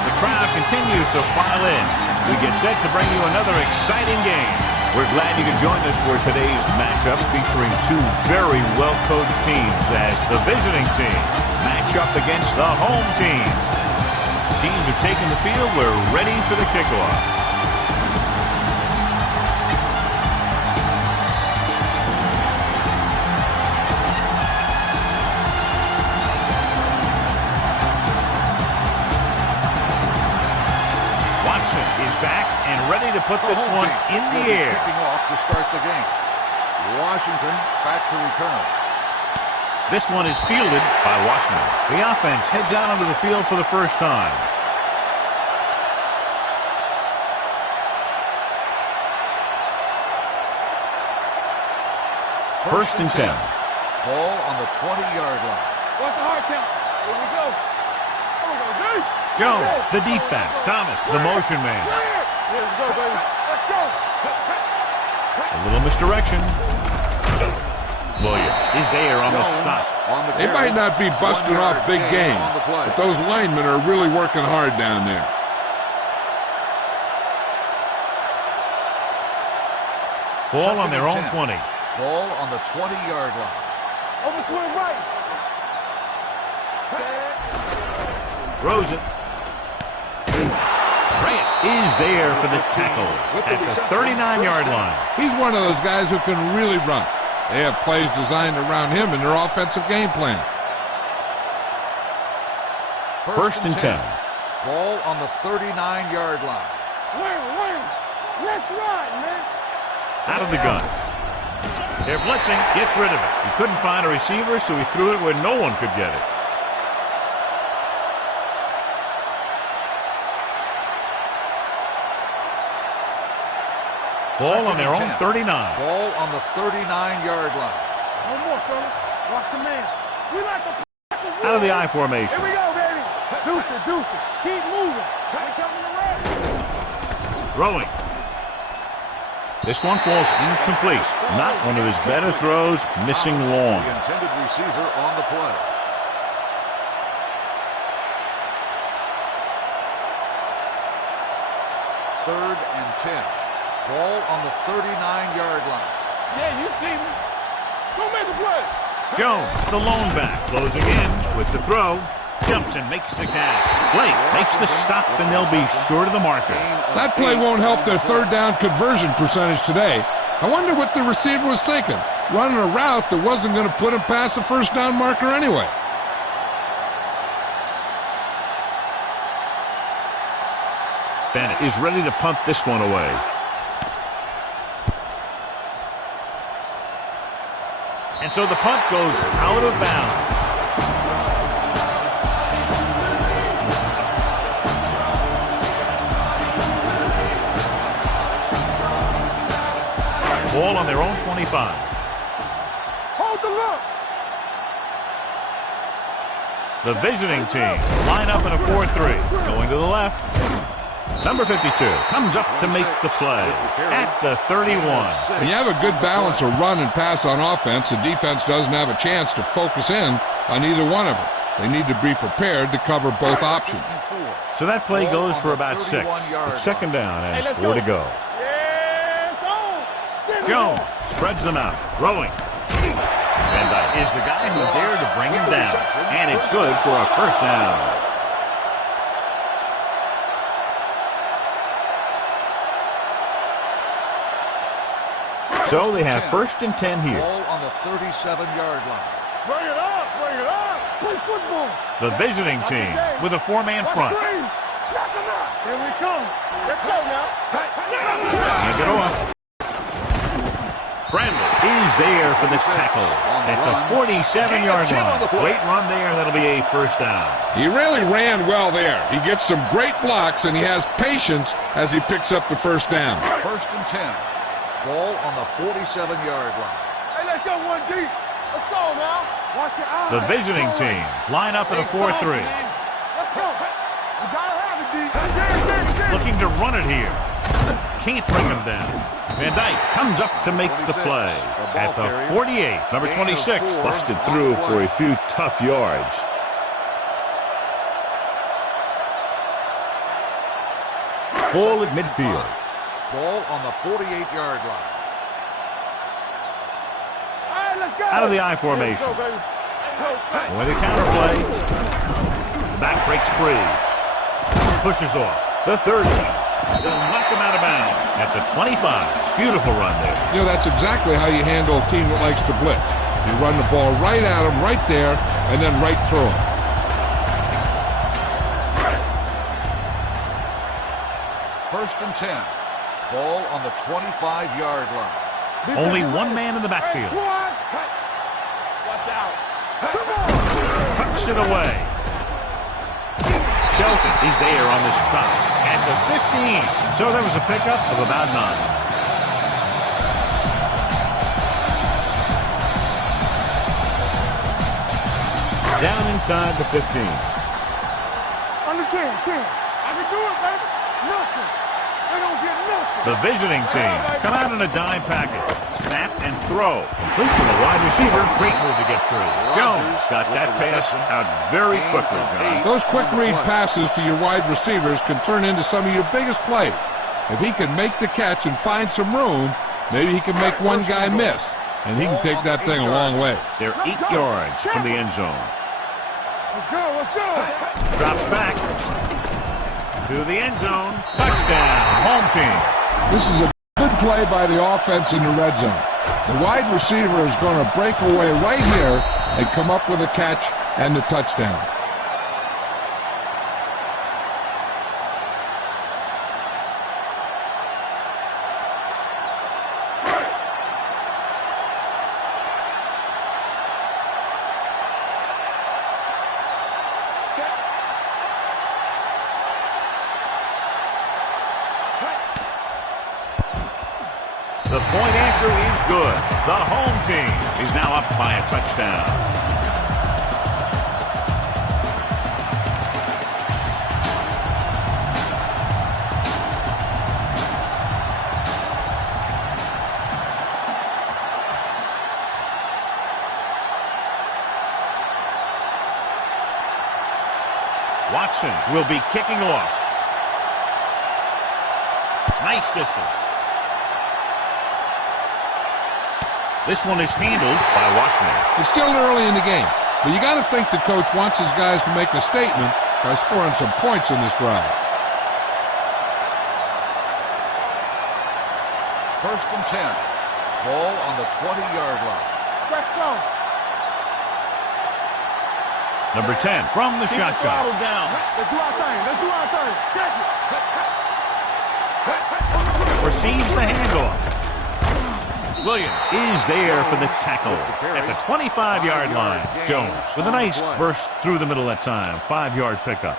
as the crowd continues to file in. We get set to bring you another exciting game. We're glad you could join us for today's matchup featuring two very well-coached teams as the visiting team match up against the home team. Teams are taking the field. We're ready for the kickoff. Back and ready to put this one in the air. Kicking off to start the game. Washington back to return. This one is fielded by Washington. The offense heads out onto the field for the first time. First and 10. Ball on the 20-yard line. What's the hard count? Here we go. Jones, the deep back. Thomas, the motion man. Let's go, baby. Let's go. A little misdirection. Williams is there on the stop. They might not be busting off big game, but those linemen are really working hard down there. Ball on their own 20. Ball on the 20-yard line. Over swing right. Throws it. Reyes is there for the tackle at the 39-yard line. He's one of those guys who can really run. They have plays designed around him in their offensive game plan. First and 10. Ball on the 39-yard line. Wham. Let's ride, man. Out of the gun. They're blitzing. Gets rid of it. He couldn't find a receiver, so he threw it where no one could get it. Ball on their own 39. Ball on the 39-yard line. No more, fella. Watch the man. We like the out of the I formation. Here we go, baby. Deuce it. Keep moving. They coming around. Throwing. This one falls incomplete. Not one of his better throws, missing long. The intended receiver on the play. Third and 10. Ball on the 39-yard line. Yeah, you see me. Go make the play. Jones, the lone back, closing in with the throw. Jumps and makes the catch. Blake makes the stop, and they'll be short of the marker. That play won't help their third down conversion percentage today. I wonder what the receiver was thinking, running a route that wasn't going to put him past the first down marker anyway. Bennett is ready to punt this one away. And so the punt goes out of bounds. Ball on their own 25. Hold the look. The visiting team line up in a 4-3. Going to the left. Number 52 comes up to make the play at the 31. When you have a good balance of run and pass on offense, the defense doesn't have a chance to focus in on either one of them. They need to be prepared to cover both options. So that play goes for about 6. It's second down and 4 to go. Jones spreads them out, throwing. Van Dyke is the guy who's there to bring him down. And it's good for a first down. So they have first and 10 here. Ball on the 37-yard line. Bring it up. Play football. The visiting team with a 4-man front. Knock him out. Here we come. Let's go now. Hand it off. Bramlett is there for the tackle at the 47-yard line. Great run there. That'll be a first down. He really ran well there. He gets some great blocks, and he has patience as he picks up the first down. First and 10. Ball on the 47-yard line. Hey, let's go one deep. Let's go now. Watch your eyes. The visiting team line up in a 4-3. Let's go. We gotta have it, D. Looking to run it here. Can't bring him down. Van Dyke comes up to make the play at the 48. Number 26 busted through for a few tough yards. Ball at midfield. Ball on the 48-yard line. All right, let's go. Out of the I formation. With the counterplay. Back breaks free. Pushes off. The 30. They'll knock him out of bounds at the 25. Beautiful run there. You know, that's exactly how you handle a team that likes to blitz. You run the ball right at them, right there, and then right through them. First and 10. Ball on the 25-yard line. Only one man in the backfield. Watch out. Come on. Tucks it away. Shelton is there on the stop at the 15. So that was a pickup of about 9. Down inside the 15. Under 10. I can do it, baby. Nothing. They don't get nothing. The visiting team come out in a dime package. Snap and throw. Complete to the wide receiver. Great move to get through. Jones got that pass out very quickly, John. Those quick read passes to your wide receivers can turn into some of your biggest plays. If he can make the catch and find some room, maybe he can make one guy miss, and he can take that thing a long way. They're 8 yards from the end zone. Let's go. Drops back to the end zone. Touchdown, home team. This is a good play by the offense in the red zone. The wide receiver is going to break away right here and come up with a catch and the touchdown. The point after is good. The home team is now up by a touchdown. Watson will be kicking off. Nice distance. This one is handled by Washington. It's still early in the game, but you got to think the coach wants his guys to make a statement by scoring some points in this drive. First and 10. Ball on the 20-yard line. Let's go. Number 10 from the shotgun. Down. Let's do our thing. Check it. Receives the handoff. Williams is there for the tackle at the 25-yard line. Jones with a nice burst through the middle that time. 5-yard pickup.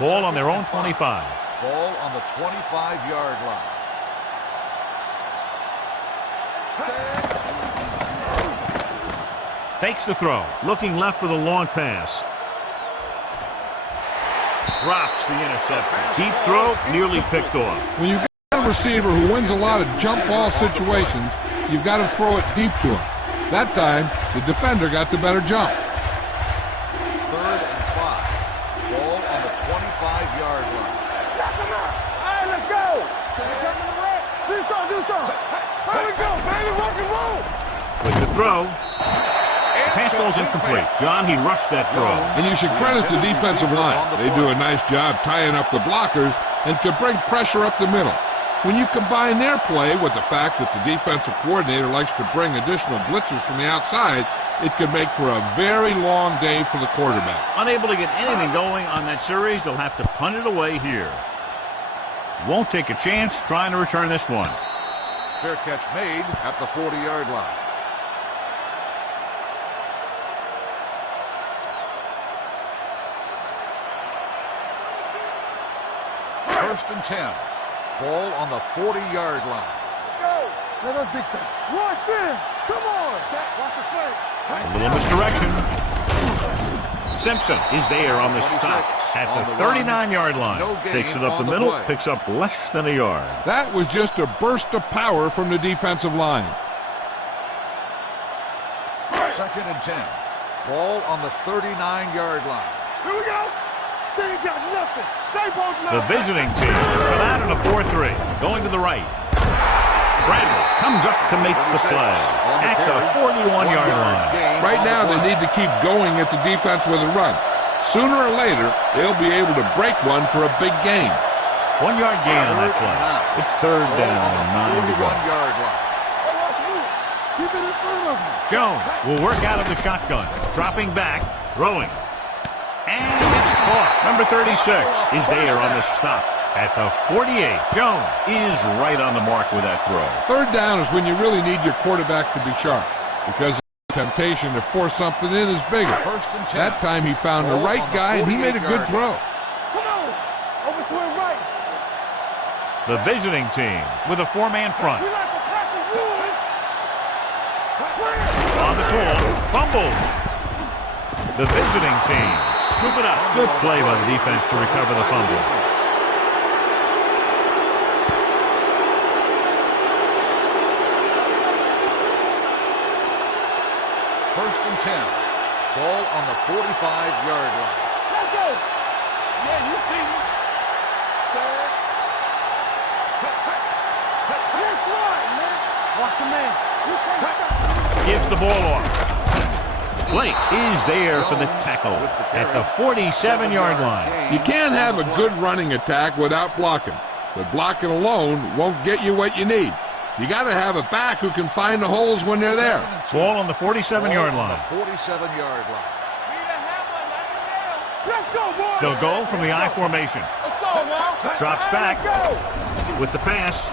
Ball on their own 25. Ball on the 25-yard line. Takes the throw. Looking left for the long pass. Drops the interception. Deep throw, nearly picked off. When you've got a receiver who wins a lot of jump ball situations, you've got to throw it deep to him. That time, the defender got the better jump. Third and 5. Ball on the 25-yard line. All right, let's go. Do something. Here we go, baby. Rock and roll. With the throw. Pass ball's incomplete. John, he rushed that throw. And you should credit the defensive line. They do a nice job tying up the blockers and can bring pressure up the middle. When you combine their play with the fact that the defensive coordinator likes to bring additional blitzers from the outside, it could make for a very long day for the quarterback. Unable to get anything going on that series, they'll have to punt it away here. Won't take a chance trying to return this one. Fair catch made at the 40-yard line. First and 10. Ball on the 40-yard line. Let's go. Let us big time. Rush in. Come on. Watch the play. A little misdirection. Simpson is there on the stop at the 39-yard line. Takes it up the middle, picks up less than a yard. That was just a burst of power from the defensive line. Second and 10. Ball on the 39-yard line. Here we go. They ain't got nothing. They both know. The visiting team come out in a 4-3, going to the right. Bradley comes up to make the play at the 41-yard line. Right now, they need to keep going at the defense with a run. Sooner or later, they'll be able to break one for a big gain. 1 yard gain on that play. It's third down and 9 to go. Keep it in front of me. Jones will work out of the shotgun, dropping back, throwing. And it's caught. Number 36 is there on the stop. At the 48, Jones is right on the mark with that throw. Third down is when you really need your quarterback to be sharp, because the temptation to force something in is bigger. That time he found the right guy, and he made a good throw. Come on. Over swing right. The visiting team with a 4-man front. We like to practice rules. On the pull, fumble. The visiting team scoop it up. Good play by the defense to recover the fumble. First and 10. Ball on the 45-yard line. Let's go. Yeah, you see me. Set. That's right, man. Watch your man. You can't stop. Gives the ball off. Blake is there for the tackle at the 47-yard line. You can't have a good running attack without blocking, but blocking alone won't get you what you need. You got to have a back who can find the holes when they're there. Ball on the 47-yard line. The 47-yard line. Let's go, boy. They'll go from the I formation. Let's go, now. Drops back with the pass.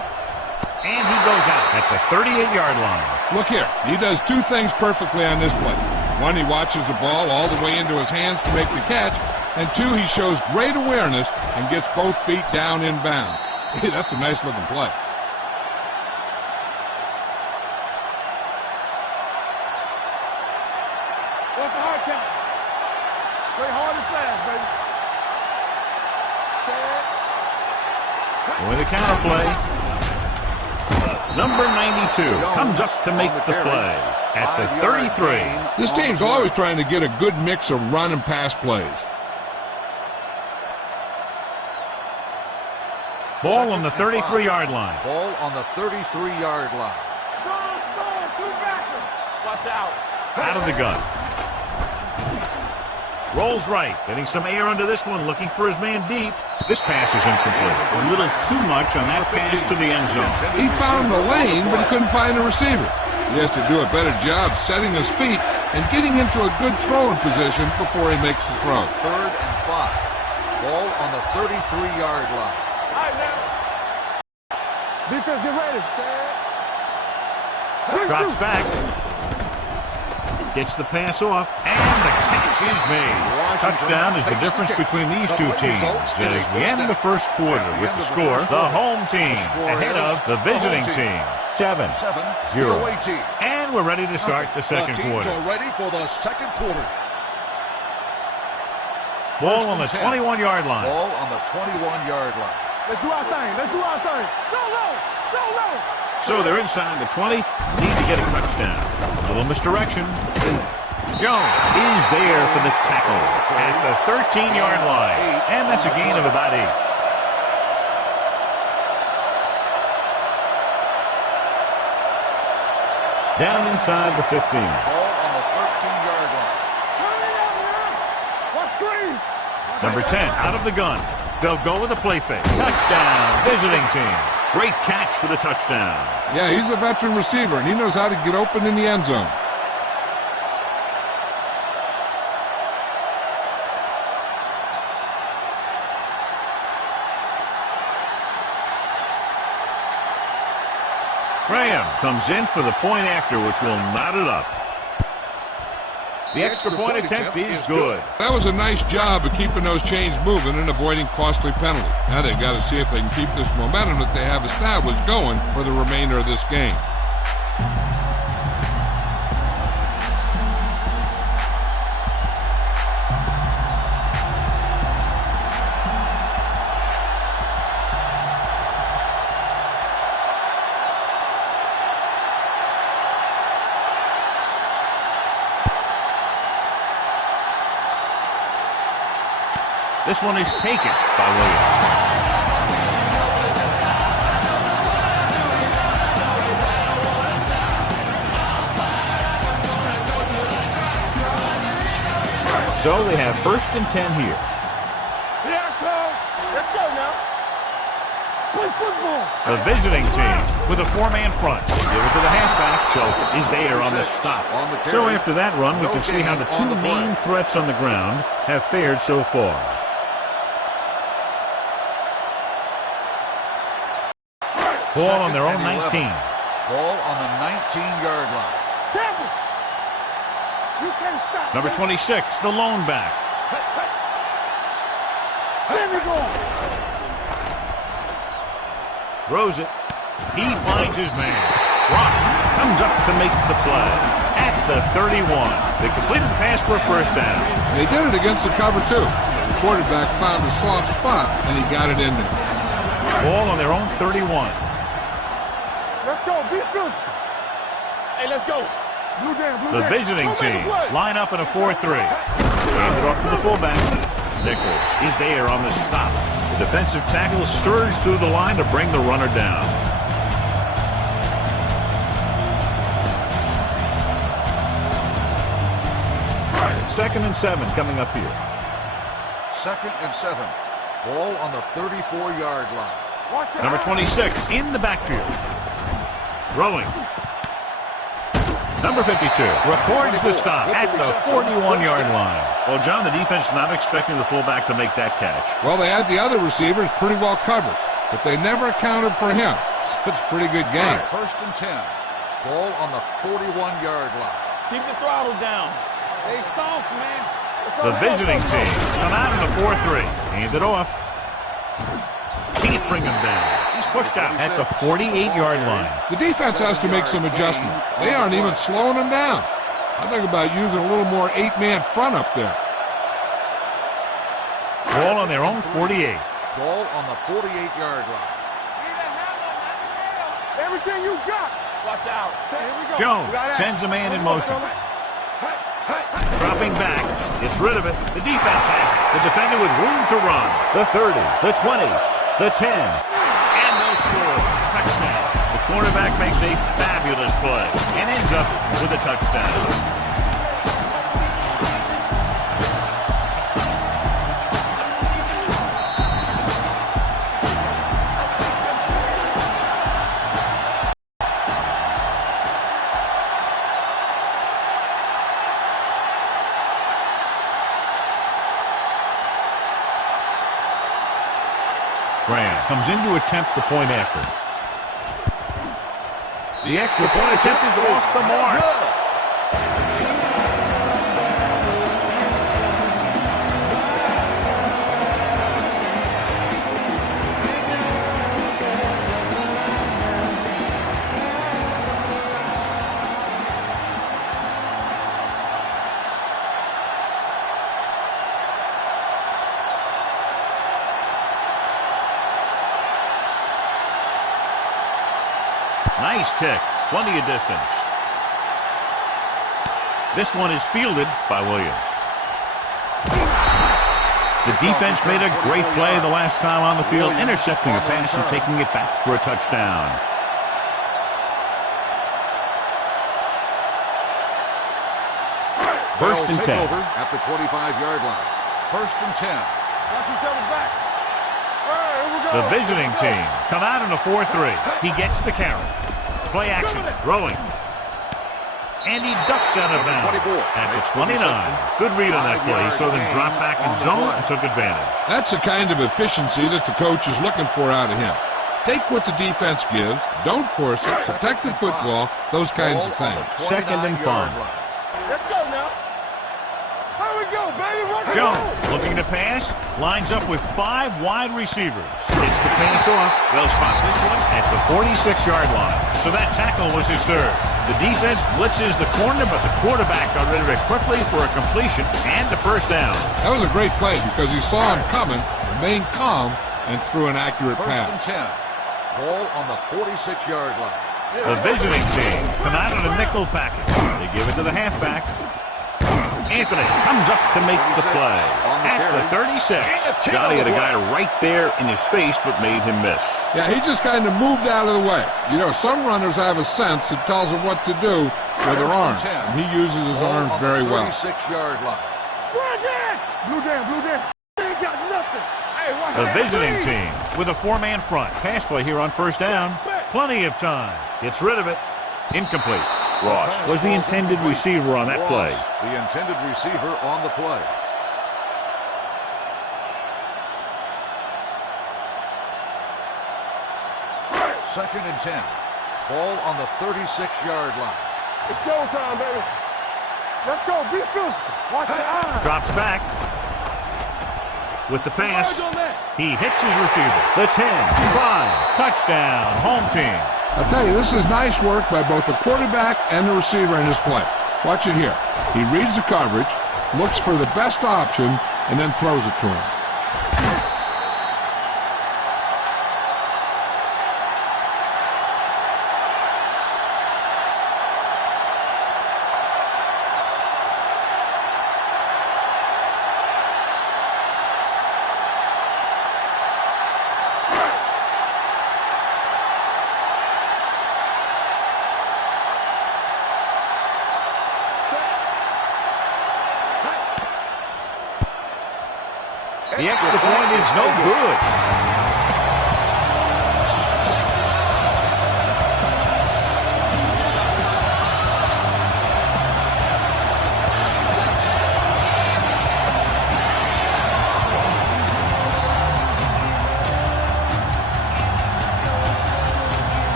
And he goes out at the 38-yard line. Look here, he does two things perfectly on this play. One, he watches the ball all the way into his hands to make the catch. And two, he shows great awareness and gets both feet down in bounds. Hey, that's a nice looking play. What's the hard count? Play hard and fast, baby. Set. With the counter play. Number 92 comes up to make the play at the 33. This team's always trying to get a good mix of run and pass plays. Ball on the 33-yard line. Ball on the 33-yard line. Storm, two backers. Watch out. Out of the gun. Rolls right, getting some air under this one, looking for his man deep. This pass is incomplete. A little too much on that pass to the end zone. He found the lane, but he couldn't find the receiver. He has to do a better job setting his feet and getting into a good throwing position before he makes the throw. Third and 5. Ball on the 33-yard line. All right, now. Defense, get ready. Set. Drops back. Gets the pass off, and the catch is made. Touchdown is the difference between these two teams as we end the first quarter with the score. The home team ahead of the visiting team. 7-0. And we're ready to start the second quarter. Are ready for the second quarter. Ball on the 21-yard line. Ball on the 21-yard line. Let's do our thing. Let's do our thing. Go low. Go low. So they're inside the 20. Need to get a touchdown. A little misdirection. Jones is there for the tackle at the 13-yard line. And that's a gain of about 8. Down inside the 15. Ball on the 13-yard line. Watch screen. Number 10 out of the gun. They'll go with a play fake. Touchdown, visiting team. Great catch for the touchdown. Yeah, he's a veteran receiver, and he knows how to get open in the end zone. Graham comes in for the point after, which will knot it up. The extra point attempt is good. That was a nice job of keeping those chains moving and avoiding costly penalties. Now they've got to see if they can keep this momentum that they have established going for the remainder of this game. This one is taken by Williams. So they have 1st and 10 here. Here I come. Let's go now. Play football. The visiting team with a 4-man front. Give it to the halfback. Schultz is there on the stop. So after that run, we can see how the two main threats on the ground have fared so far. Ball on their own 19. Ball on the 19-yard line. Tampa. You can't stop. Number 26, the lone back. Let me go. Throws it. He finds his man. Ross comes up to make the play at the 31. They completed the pass for a 1st down. They did it against the cover, too. The quarterback found a soft spot, and he got it in there. Ball on their own 31. Let's go. Be physical. Hey, let's go. Blue down, blue The down. visiting team line up in a 4-3. Hand it off to the fullback. Nichols is there on the stop. The defensive tackle surged through the line to bring the runner down. Second and 7 coming up here. 2nd and 7. Ball on the 34-yard line. Watch it. Number 26 in the backfield. Throwing. Number 52 records the stop at the 41-yard line. Well, John, the defense not expecting the fullback to make that catch. Well, they had the other receivers pretty well covered, but they never accounted for him. So it's a pretty good game. 1st and 10. Ball on the 41-yard line. Keep the throttle down. Stay soft, man. The visiting team come out in a 4-3. Hand it off. Can't bring him down. He's pushed out at the 48-yard line. The defense has to make some adjustment. They aren't even slowing him down. I think about using a little more 8-man front up there. Ball on their own 48. Ball on the 48-yard line. Everything you got. Watch out. Here we go. Jones sends a man in motion. Dropping back, gets rid of it. The defense has it. The defender with room to run. The 30, the 20, the 10, and no score. Touchdown. The cornerback makes a fabulous play and ends up with a touchdown. Graham comes in to attempt the point after. The extra point attempt is off the mark. Nice kick. Plenty of distance. This one is fielded by Williams. The defense made a great play the last time on the field, intercepting a pass and taking it back for a touchdown. First and 10. At the 25-yard line. 1st and 10. Watch each other back. Here we go. The visiting team come out in a 4-3. He gets the carry. Play action, throwing. And he ducks out of bounds at the 29. Good read on that play. He saw them drop back in zone and took advantage. That's the kind of efficiency that the coach is looking for out of him. Take what the defense gives, don't force it, protect the football, those kinds of things. 2nd and 5. Let's go now. Here we go, baby. Rock and Jones roll. looking to pass, lines up with 5 wide receivers. Gets the pass off. They'll spot this one at the 46-yard line. So that tackle was his 3rd. The defense blitzes the corner, but the quarterback got rid of it quickly for a completion and a 1st down. That was a great play because he saw him coming, remained calm, and threw an accurate 1st pass. and 10. Ball on the 46-yard line. The visiting team come out in a nickel package. They give it to the halfback. Anthony comes up to make the play. At the 36. Johnny had a guy right there in his face, but made him miss. Yeah, he just kind of moved out of the way. You know, some runners have a sense that tells them what to do with their arms, and he uses his arms very well. 36-yard line. Blue down. They ain't got nothing. Hey, watch The that visiting speed. team with a four-man front. Pass play here on first down. Plenty of time. Gets rid of it. Incomplete. Ross was the intended receiver on that play. The intended receiver on the play. Second and 10. Ball on the 36-yard line. It's showtime, baby. Let's go. Be physical. Watch your eyes. Drops back. With the pass, Eyes on that. he hits his receiver. The 10, 5, touchdown, home team. I'll tell you, this is nice work by both the quarterback and the receiver in this play. Watch it here. He reads the coverage, looks for the best option, and then throws it to him. The extra point is no good.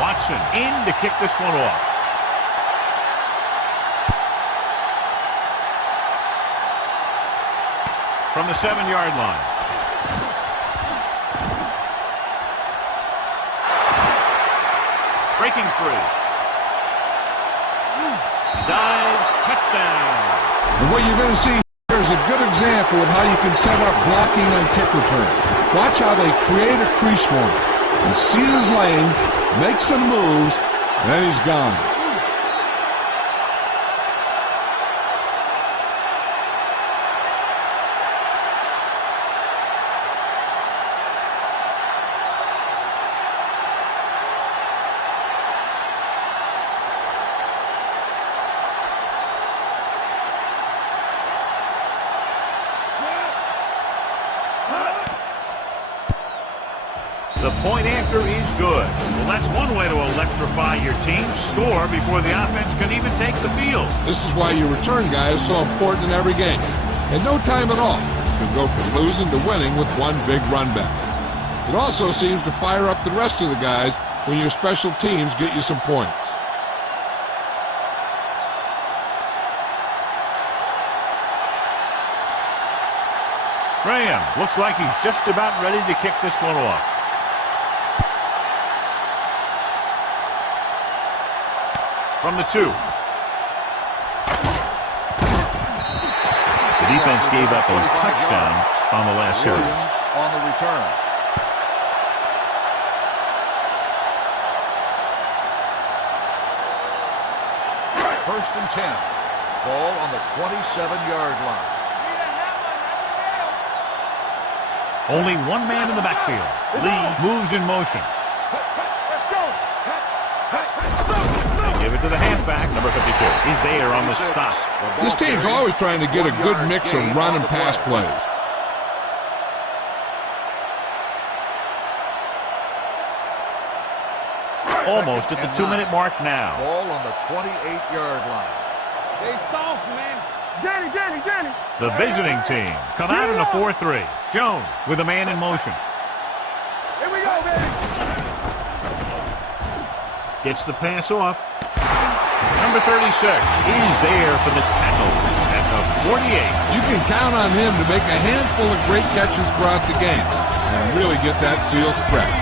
Watson in to kick this one off. From the 7-yard line. Breaking free. Dives, touchdown. And what you're going to see here is a good example of how you can set up blocking on kick return. Watch how they create a crease for him. He sees his lane, makes some moves, and then he's gone. The point after is good. Well, that's one way to electrify your team. Score before the offense can even take the field. This is why your return guy is so important in every game. In no time at all, you can go from losing to winning with one big run back. It also seems to fire up the rest of the guys when your special teams get you some points. Graham looks like he's just about ready to kick this one off. From the 2. The defense gave up a touchdown on the last series. On the return. First and 10. Ball on the 27-yard line. Only one man in the backfield. Lee moves in motion. They give it to the halfback, number 52. He's there on the stop. This team's always trying to get a good mix of run and pass plays. Almost at the 2-minute mark now. Ball on the 28-yard line. They soft, man. Danny. The visiting team come out in a 4-3. Jones with a man in motion. Here we go, baby. Gets the pass off. Number 36 is there for the tackle at the 48. You can count on him to make a handful of great catches throughout the game and really get that field stretched.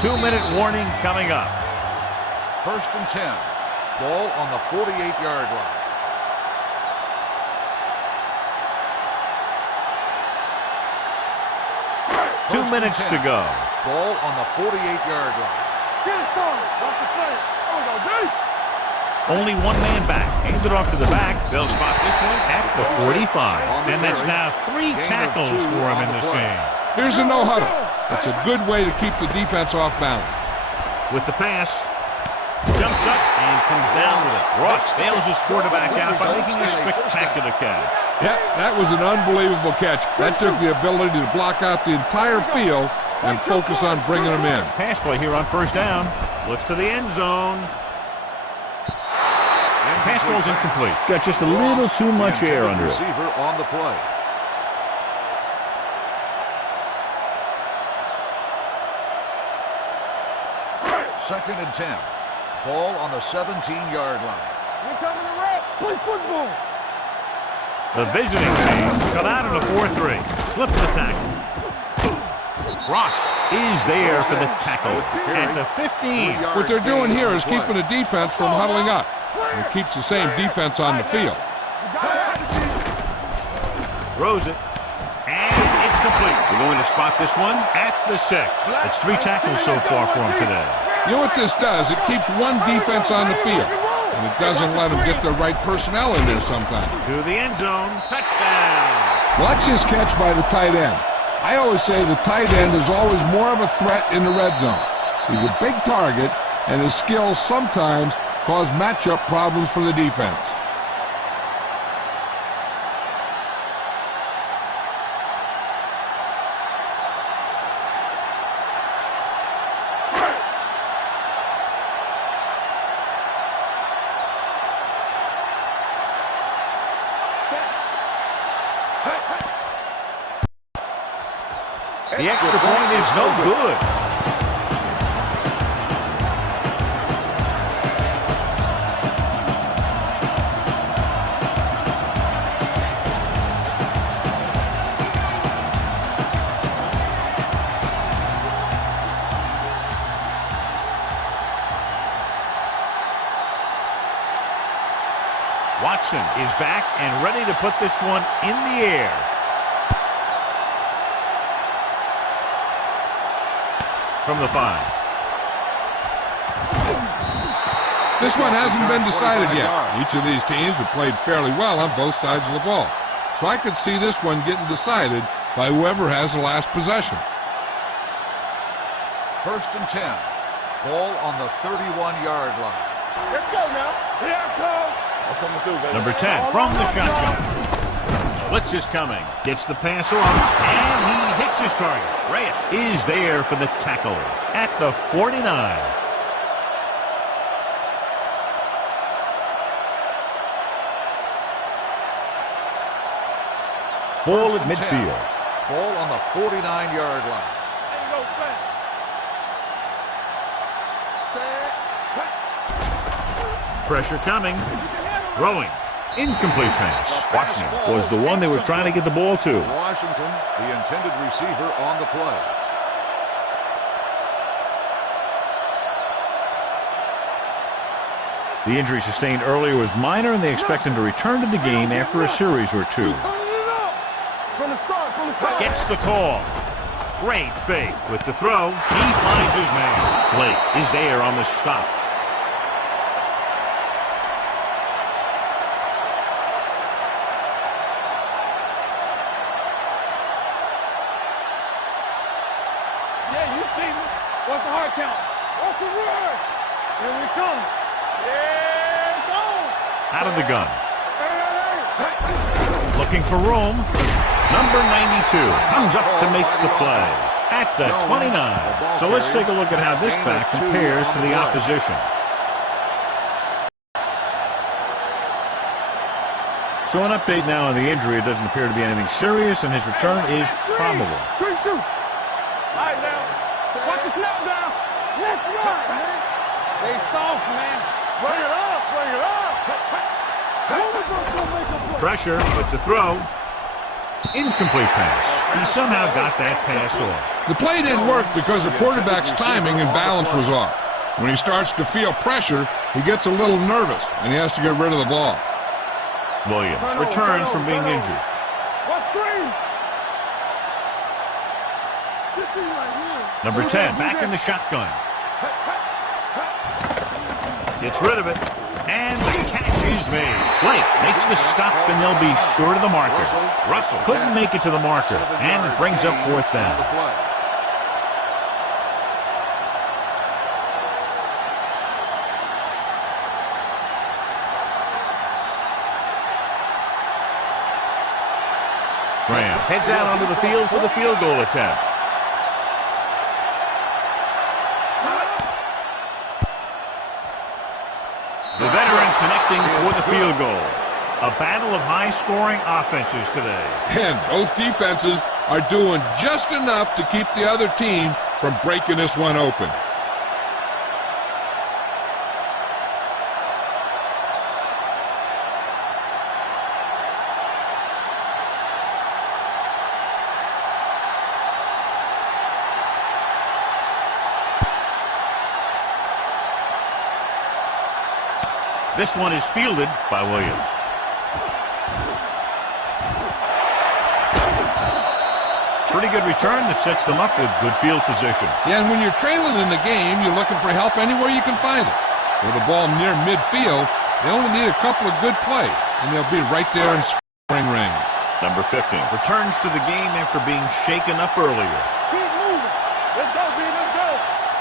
Two-minute warning coming up. First and 10. Ball on the 48-yard line. 2 minutes to go. Ball on the 48-yard line. Get it started. Watch the play. Oh, no, deep. Only one man back. Hand it off to the back. They'll spot this one at the 45. And that's now 3 tackles for him in this game. Here's a no-huddle. It's a good way to keep the defense off balance. With the pass, jumps up and comes down with it. Ross bails his quarterback out by making a spectacular catch. Yep, that was an unbelievable catch. That took the ability to block out the entire field and focus on bringing them in. Pass play here on first down. Looks to the end zone. Pass ball's incomplete. Got just a little too much air under it. Receiver on the play. Second and 10. Ball on the 17-yard line. We're coming to rep. Play football. The visiting team cut out in a 4-3. Slips the tackle. Ross is there for the tackle at the 15. What they're doing here is keeping the defense from huddling up. It keeps the same defense on the field. Throws it. And it's complete. We're going to spot this one at the 6. It's 3 tackles so far for him today. You know what this does? It keeps one defense on the field, and it doesn't let them get the right personnel in there sometimes. To the end zone. Touchdown. Watch this catch by the tight end. I always say the tight end is always more of a threat in the red zone. He's a big target, and his skills sometimes cause matchup problems for the defense. The extra point is no good. Watson is back and ready to put this one in the air. From the 5. This one hasn't been decided yet. Each of these teams have played fairly well on both sides of the ball. So I could see this one getting decided by whoever has the last possession. First and 10. Ball on the 31-yard line. Let's go now. Here I come. I'm coming through, baby. Number 10 from the shotgun. Blitz is coming. Gets the pass off, and he hits his target. Reyes is there for the tackle at the 49. Ball at midfield. Ball on the 49-yard line. There you go, fast. Set. Pressure coming. Throwing. Incomplete pass. Washington was the one they were trying to get the ball to. Washington, the intended receiver on the play. The injury sustained earlier was minor, and they expect him to return to the game after a series or 2. Turning it up. From the start. Gets the call. Great fake with the throw. He finds his man. Blake is there on the stop. Yeah, you see me. What's the hard count? What's the word? Here we come. Yeah, it's on. Out of the gun. Hey. Looking for room. Number 92 comes up to make the play at the 29. So let's take a look at how this back compares to the opposition. So an update now on the injury. It doesn't appear to be anything serious, and his return is probable. Quick shoot. All right, now. Watch the snap down. Let's run, man. They soft, man. Bring it up. Bring it up. Pressure with the throw. Incomplete pass. He somehow got that pass off. The play didn't work because the quarterback's timing and balance was off. When he starts to feel pressure, he gets a little nervous, and he has to get rid of the ball. Williams returns from being injured. What screen? Number 10 back in the shotgun. Gets rid of it. And the catch is made. Blake makes the stop, and they'll be short of the marker. Russell couldn't make it to the marker, and it brings up fourth down. Graham heads out onto the field for the field goal attempt. The veteran connecting for the field goal. A battle of high-scoring offenses today. And both defenses are doing just enough to keep the other team from breaking this one open. This one is fielded by Williams. Pretty good return that sets them up with good field position. Yeah, and when you're trailing in the game, you're looking for help anywhere you can find it. With the ball near midfield, they only need a couple of good plays, and they'll be right there in scoring range. Number 15 returns to the game after being shaken up earlier. Keep moving. Let's go, B. Let's go.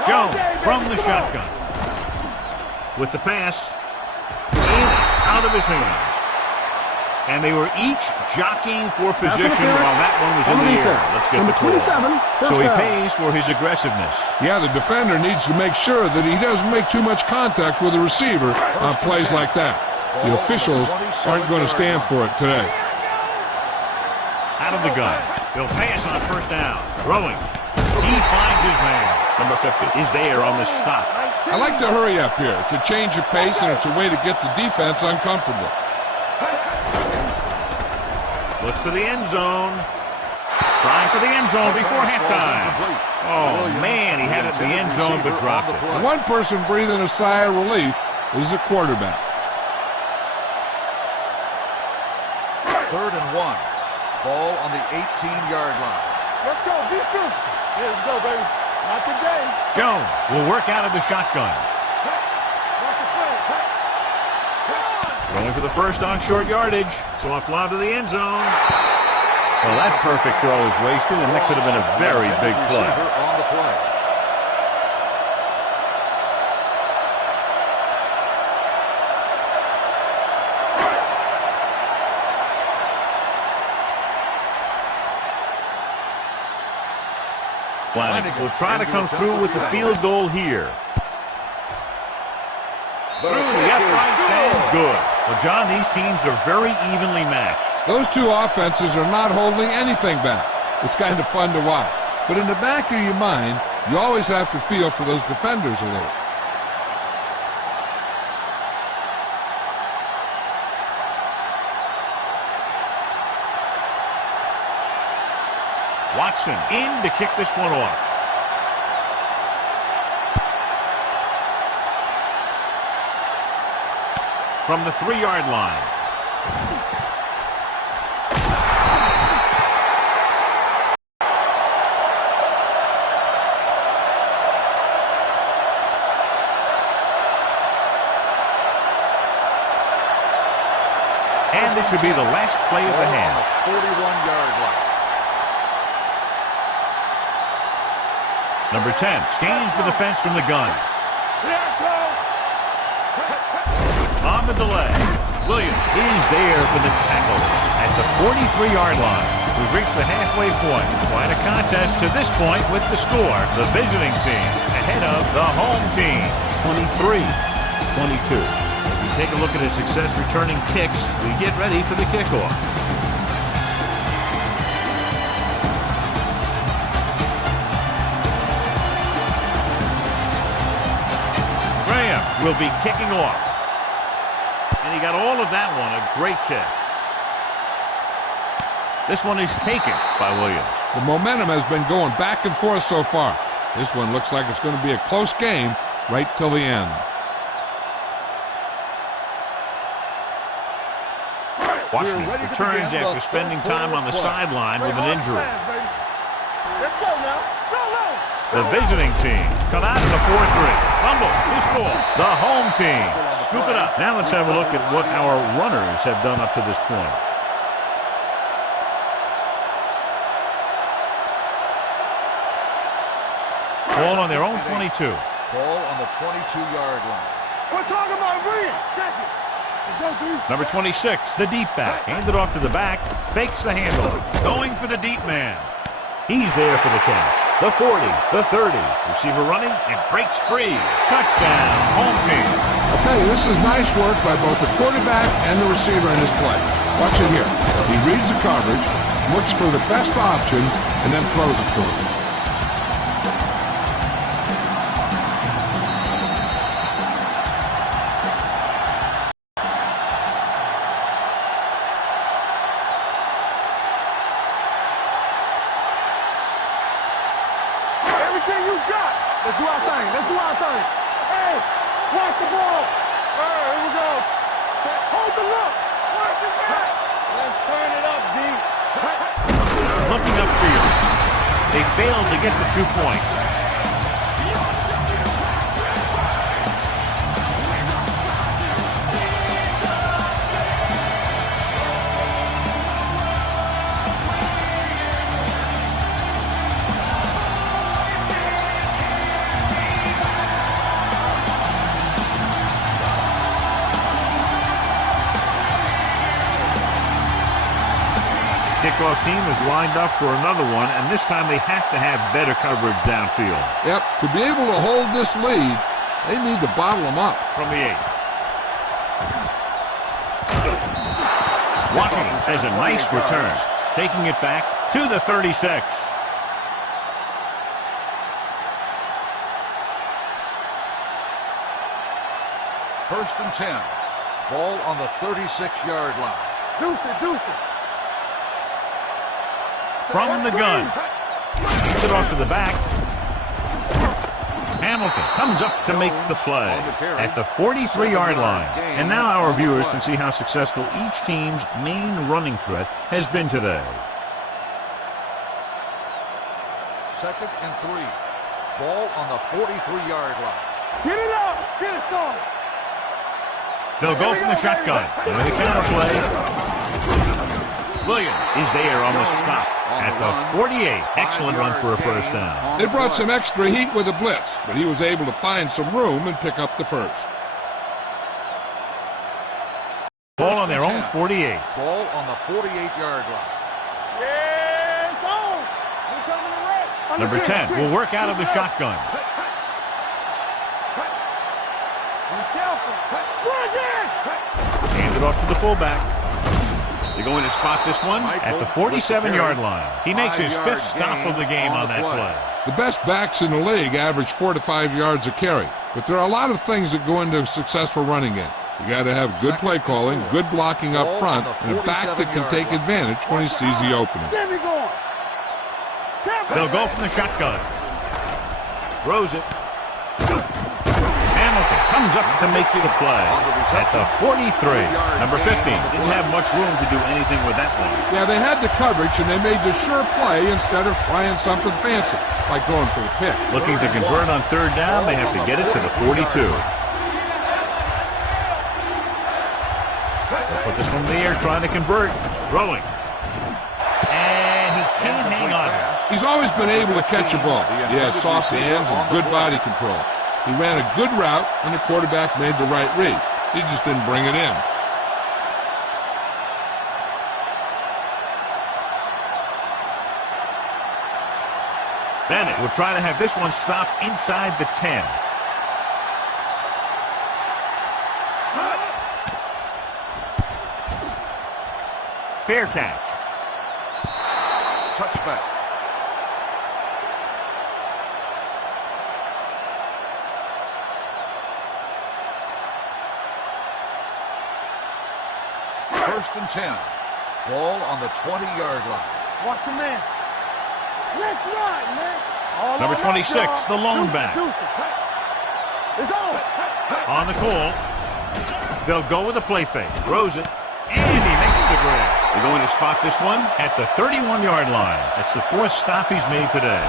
Jones from the shotgun. With the pass. Out of his hands. And they were each jockeying for position while that one was in the air. Let's get the call. So he pays for his aggressiveness. Yeah, the defender needs to make sure that he doesn't make too much contact with the receiver on plays like that. The officials aren't going to stand for it today. Out of the gun. He'll pass on first down. Throwing. He finds his man. Number 50 is there on the stop. I like to hurry up here. It's a change of pace, and it's a way to get the defense uncomfortable. Looks to the end zone. Trying for the end zone before halftime. Oh, man, he had it in the end zone but dropped it. The one person breathing a sigh of relief is the quarterback. 3rd and 1. Ball on the 18-yard line. Let's go. Be true. Here we go, baby. Not today. Jones will work out of the shotgun. Throwing for the first on short yardage. Soft lob to the end zone. Well, that perfect throw is wasted, and that could have been a very big play. On the play. Flanagan will try to come through with the field goal here. Through the uprights and good. Well, John, these teams are very evenly matched. Those two offenses are not holding anything back. It's kind of fun to watch. But in the back of your mind, you always have to feel for those defenders a little. Watson in to kick this one off. From the 3-yard line. And this should be the last play of the half. 41-yard line. Number 10 scans the defense from the gun. On the delay, Williams is there for the tackle at the 43-yard line. We've reached the halfway point. Quite a contest to this point with the score. The visiting team ahead of the home team, 23-22. As we take a look at his success returning kicks, we get ready for the kickoff. Will be kicking off. And he got all of that one, a great kick. This one is taken by Williams. The momentum has been going back and forth so far. This one looks like it's going to be a close game right till the end. Washington returns after spending time on the sideline with an injury. Let's go now. The visiting team come out of the 4-3. Fumble, loose ball. The home team scoop it up. Now let's have a look at what our runners have done up to this point. Ball on their own 22. Ball on the 22-yard line. We're talking about Reed. Check it. Let's go, dude. Number 26, the deep back. Handed off to the back. Fakes the handle. Going for the deep man. He's there for the catch. The 40, the 30. Receiver running and breaks free. Touchdown, home team. I'll tell you, this is nice work by both the quarterback and the receiver in this play. Watch it here. He reads the coverage, looks for the best option, and then throws it to him. Everything you got. Let's do our thing. Let's do our thing. Hey, watch the ball. Here we go. Hold the look. Watch it back. Let's turn it up, D. Looking upfield. They failed to get the 2 points. Kickoff team is lined up for another one, and this time they have to have better coverage downfield. Yep, to be able to hold this lead, they need to bottle them up. From the 8. Washington has a nice return, taking it back to the 36. First and 10. Ball on the 36-yard line. Deuce it, deuce it. From the gun. Gets it off to the back. Hamilton comes up to make the play at the 43-yard line. And now our viewers can see how successful each team's main running threat has been today. Second and 3. Ball on the 43-yard line. Get it up. Get it started. They'll go from the shotgun. And with the counter play, Williams is there on the stop at the 48. Excellent run for a first down. They brought some extra heat with a blitz, but he was able to find some room and pick up the first. Ball on their own 48. Ball on the 48-yard line. Yeah, it's on. We're coming to wreck. Number 10 will work out of the shotgun. Be careful. Run again. Handed off to the fullback. They're going to spot this one at the 47-yard line. He makes his 5th stop of the game on that play. The best backs in the league average 4 to 5 yards a carry, but there are a lot of things that go into a successful running game. You got to have good play calling, good blocking up front, and a back that can take advantage when he sees the opening. Get me going. They'll go from the shotgun. Throws it. Hamilton comes up to make the play at the 43. Number 15 didn't have much room to do anything with that one. Yeah, they had the coverage, and they made the sure play instead of trying something fancy, like going for the pick. Looking to convert on 3rd down, they have to get it to the 42. They'll put this one in the air, trying to convert. Throwing. And he can't hang on. He's always been able to catch a ball. He has soft hands and good body control. He ran a good route, and the quarterback made the right read. He just didn't bring it in. Bennett will try to have this one stop inside the 10. Fair catch. Touchback. First and 10. Ball on the 20-yard line. Watch your man. Let's run, man. All Number on 26, up, y'all. the lone back. It's on. On the call. They'll go with a play fake. Throws it. And he makes the grab. They're going to spot this one at the 31-yard line. That's the 4th stop he's made today.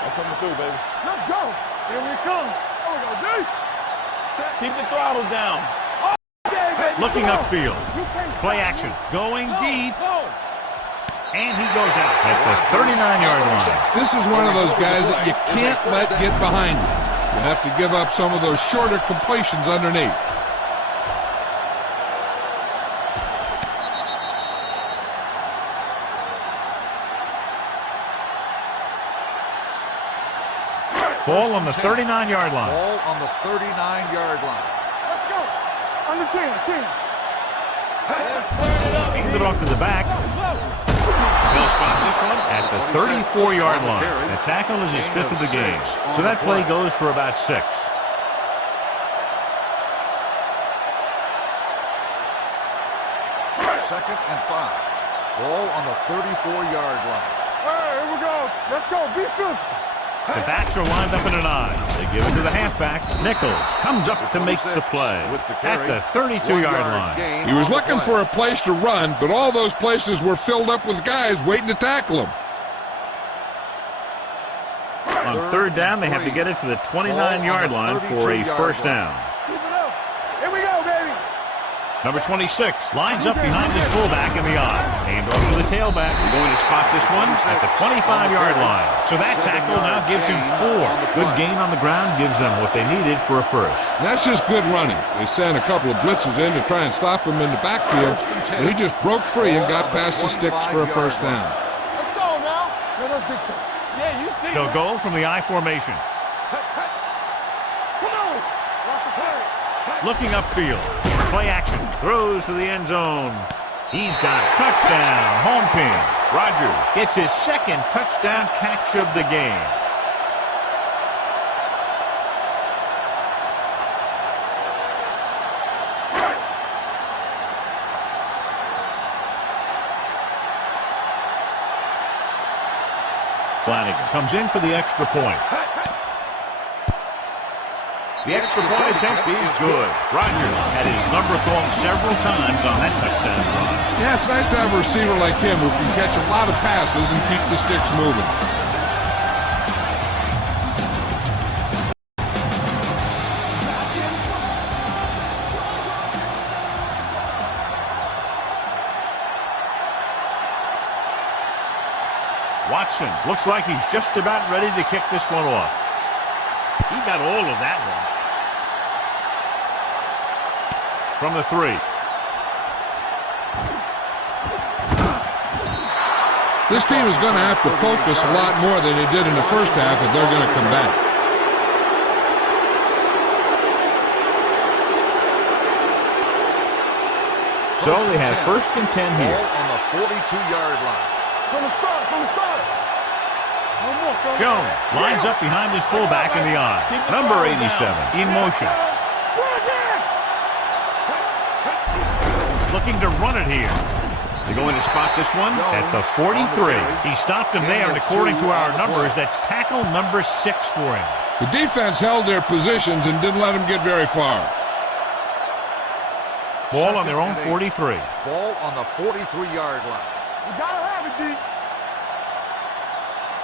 I'm coming through, baby. Let's go. Here we come. There we go, D. Keep the throttle down. Oh, yeah, baby. Looking upfield. Play action. Going deep. And he goes out at the 39-yard line. This is one of those guys that you can't let get behind you. You have to give up some of those shorter completions underneath. Ball on the 39-yard line. Ball on the 39-yard line. Let's go. Under 10. Hand it off to the back. He'll spot this one at the 34-yard line. The tackle is his 5th of the game. So that play goes for about 6. Second and 5. Ball on the 34-yard line. Hey, here we go. Let's go. Be physical. The backs are lined up in an I. They give it to the halfback. Nichols comes up to make the play at the 32-yard line. He was looking for a place to run, but all those places were filled up with guys waiting to tackle him. On third down, they have to get it to the 29-yard line for a first down. Keep it up. Here we go, baby. Number 26 lines up behind his fullback in the I. Hand off to the tailback. We're going to spot this one at the 25-yard line. So that tackle now gives him 4. Good gain on the ground gives them what they needed for a first. That's just good running. They sent a couple of blitzes in to try and stop him in the backfield, and he just broke free and got past the sticks for a first down. Let's go now. Let us dictate. Yeah, you see. They'll go from the I formation. Come on. Watch the play. Looking upfield. Play action. Throws to the end zone. He's got it. Touchdown. Home team. Rogers gets his 2nd touchdown catch of the game. Flanagan comes in for the extra point. The extra point attempt is good. Rogers had his number thrown several times on that touchdown run. Yeah, it's nice to have a receiver like him who can catch a lot of passes and keep the sticks moving. Watson looks like he's just about ready to kick this one off. He got all of that one. From the 3. This team is going to have to focus a lot more than they did in the first half if they're going to come back. So they have 1st and 10 here. Ball on the 42-yard line. From the start. No more, son. Jones lines up behind his fullback in the I. Number 87 in motion. Looking to run it here. They're going to spot this one at the 43. He stopped him there, and according to our numbers, that's tackle number 6 for him. The defense held their positions and didn't let him get very far. Ball on their own 43. Ball on the 43-yard line. You gotta have it, D.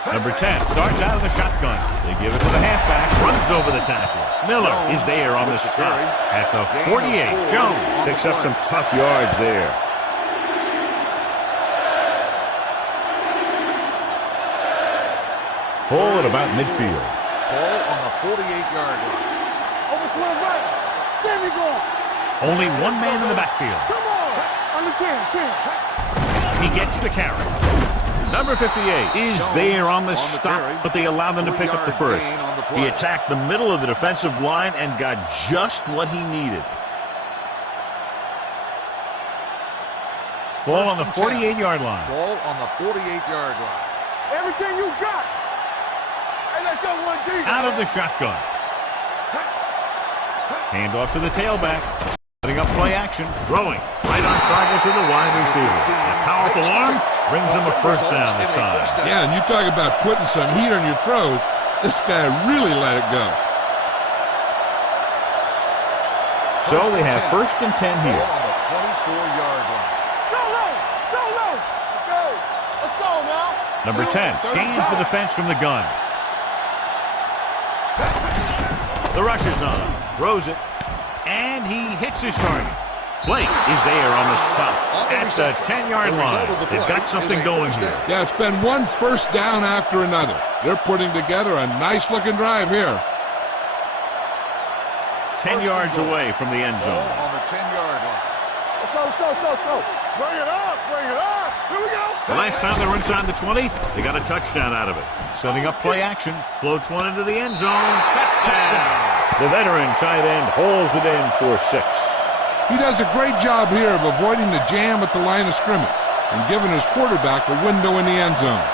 Number 10 starts out of the shotgun. They give it to the halfback. Runs over the tackle. Miller is there on the stop at the 48. Jones picks up some tough yards there. Ball at about midfield. Ball on the 48-yard line. Over to the right. There we go. Only one man in the backfield. Come on. Under 10. He gets the carry. Number 58 is there on the stop, but they allow them to pick up the first. He attacked the middle of the defensive line and got just what he needed. Ball on the 48-yard line. Ball on the 48-yard line. Everything you got. Hey, let's go, 1D. Out of the shotgun. Hand off to the tailback. Setting up play action. Throwing. Right on target to the wide receiver. A powerful arm brings them a first down this time. Yeah, and you talk about putting some heat on your throws. This guy really let it go. So they have 1st and 10 here. On the 24-yard line. Go low. Let's go. Let's go now. Number 10 scans the defense from the gun. The rush is on. Throws it. And he hits his target. Blake is there on the stop at the 10-yard line. They've got something going here. Yeah, it's been one first down after another. They're putting together a nice-looking drive here. 10 yards away from the end zone. On the 10-yard line. Let's go. Bring it up. Here we go. The last time they were inside the 20, they got a touchdown out of it. Setting up play action. Floats one into the end zone. Touchdown. The veteran tight end hauls it in for 6. He does a great job here of avoiding the jam at the line of scrimmage and giving his quarterback a window in the end zone.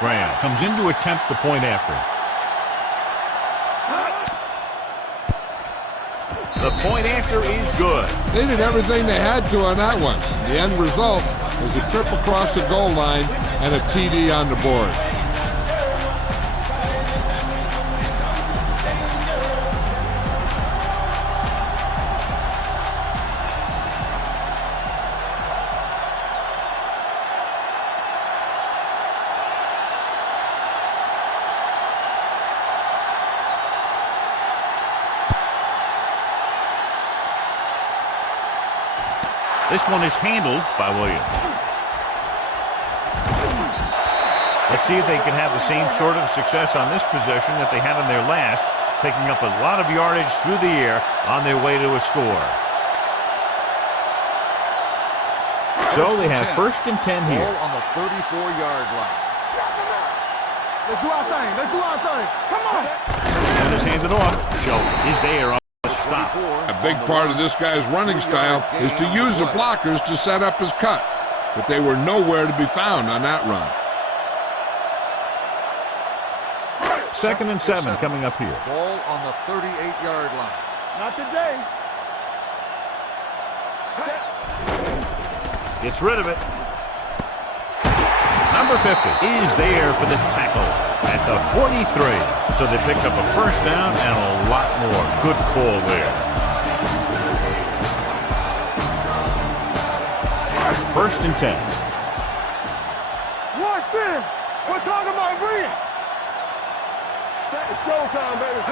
Graham comes in to attempt the point after. The point after is good. They did everything they had to on that one. The end result was a trip across the goal line and a TD on the board. This one is handled by Williams. Let's see if they can have the same sort of success on this possession that they had on their last, picking up a lot of yardage through the air on their way to a score. So they have 1st and 10 here. Ball on the 34-yard line. Let's do our thing. Come on. And is handed off. Show is there on the stop. A big part of this guy's running style is to use the blockers to set up his cut, but they were nowhere to be found on that run. 2nd and 7 coming up here. Ball on the 38-yard line. Not today. Gets rid of it. Number 50 is there for the tackle at the 43. So they picked up a 1st down and a lot more. Good call there. 1st and 10. Watch this. We're talking about green. It's showtime, baby.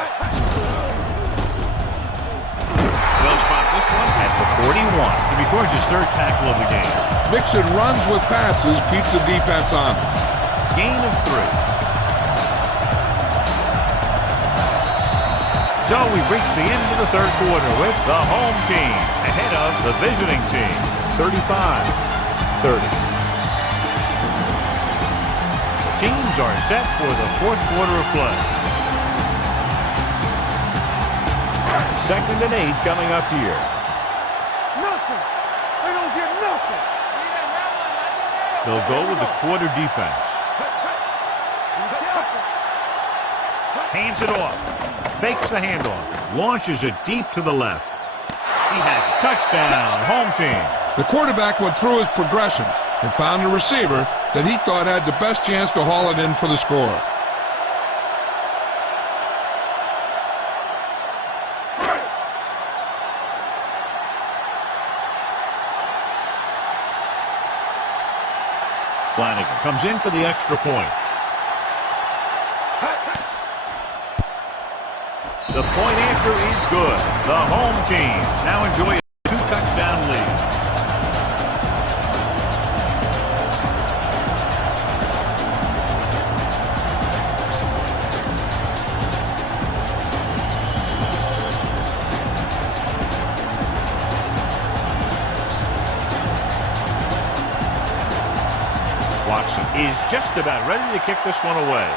They'll spot this one at the 41. He records his 3rd tackle of the game. Mixing runs with passes keeps the defense on. Gain of 3. So we've reached the end of the 3rd quarter with the home team ahead of the visiting team, 35-30. The teams are set for the 4th quarter of play. 2nd and 8 coming up here. Nothing. They don't get nothing. They'll go with the quarter defense. Hands it off. Fakes the handoff. Launches it deep to the left. He has a touchdown. Home team. The quarterback went through his progressions and found a receiver that he thought had the best chance to haul it in for the score. Flanagan comes in for the extra point. The point after is good. The home team now enjoy a 2-touchdown lead. Watson is just about ready to kick this one away.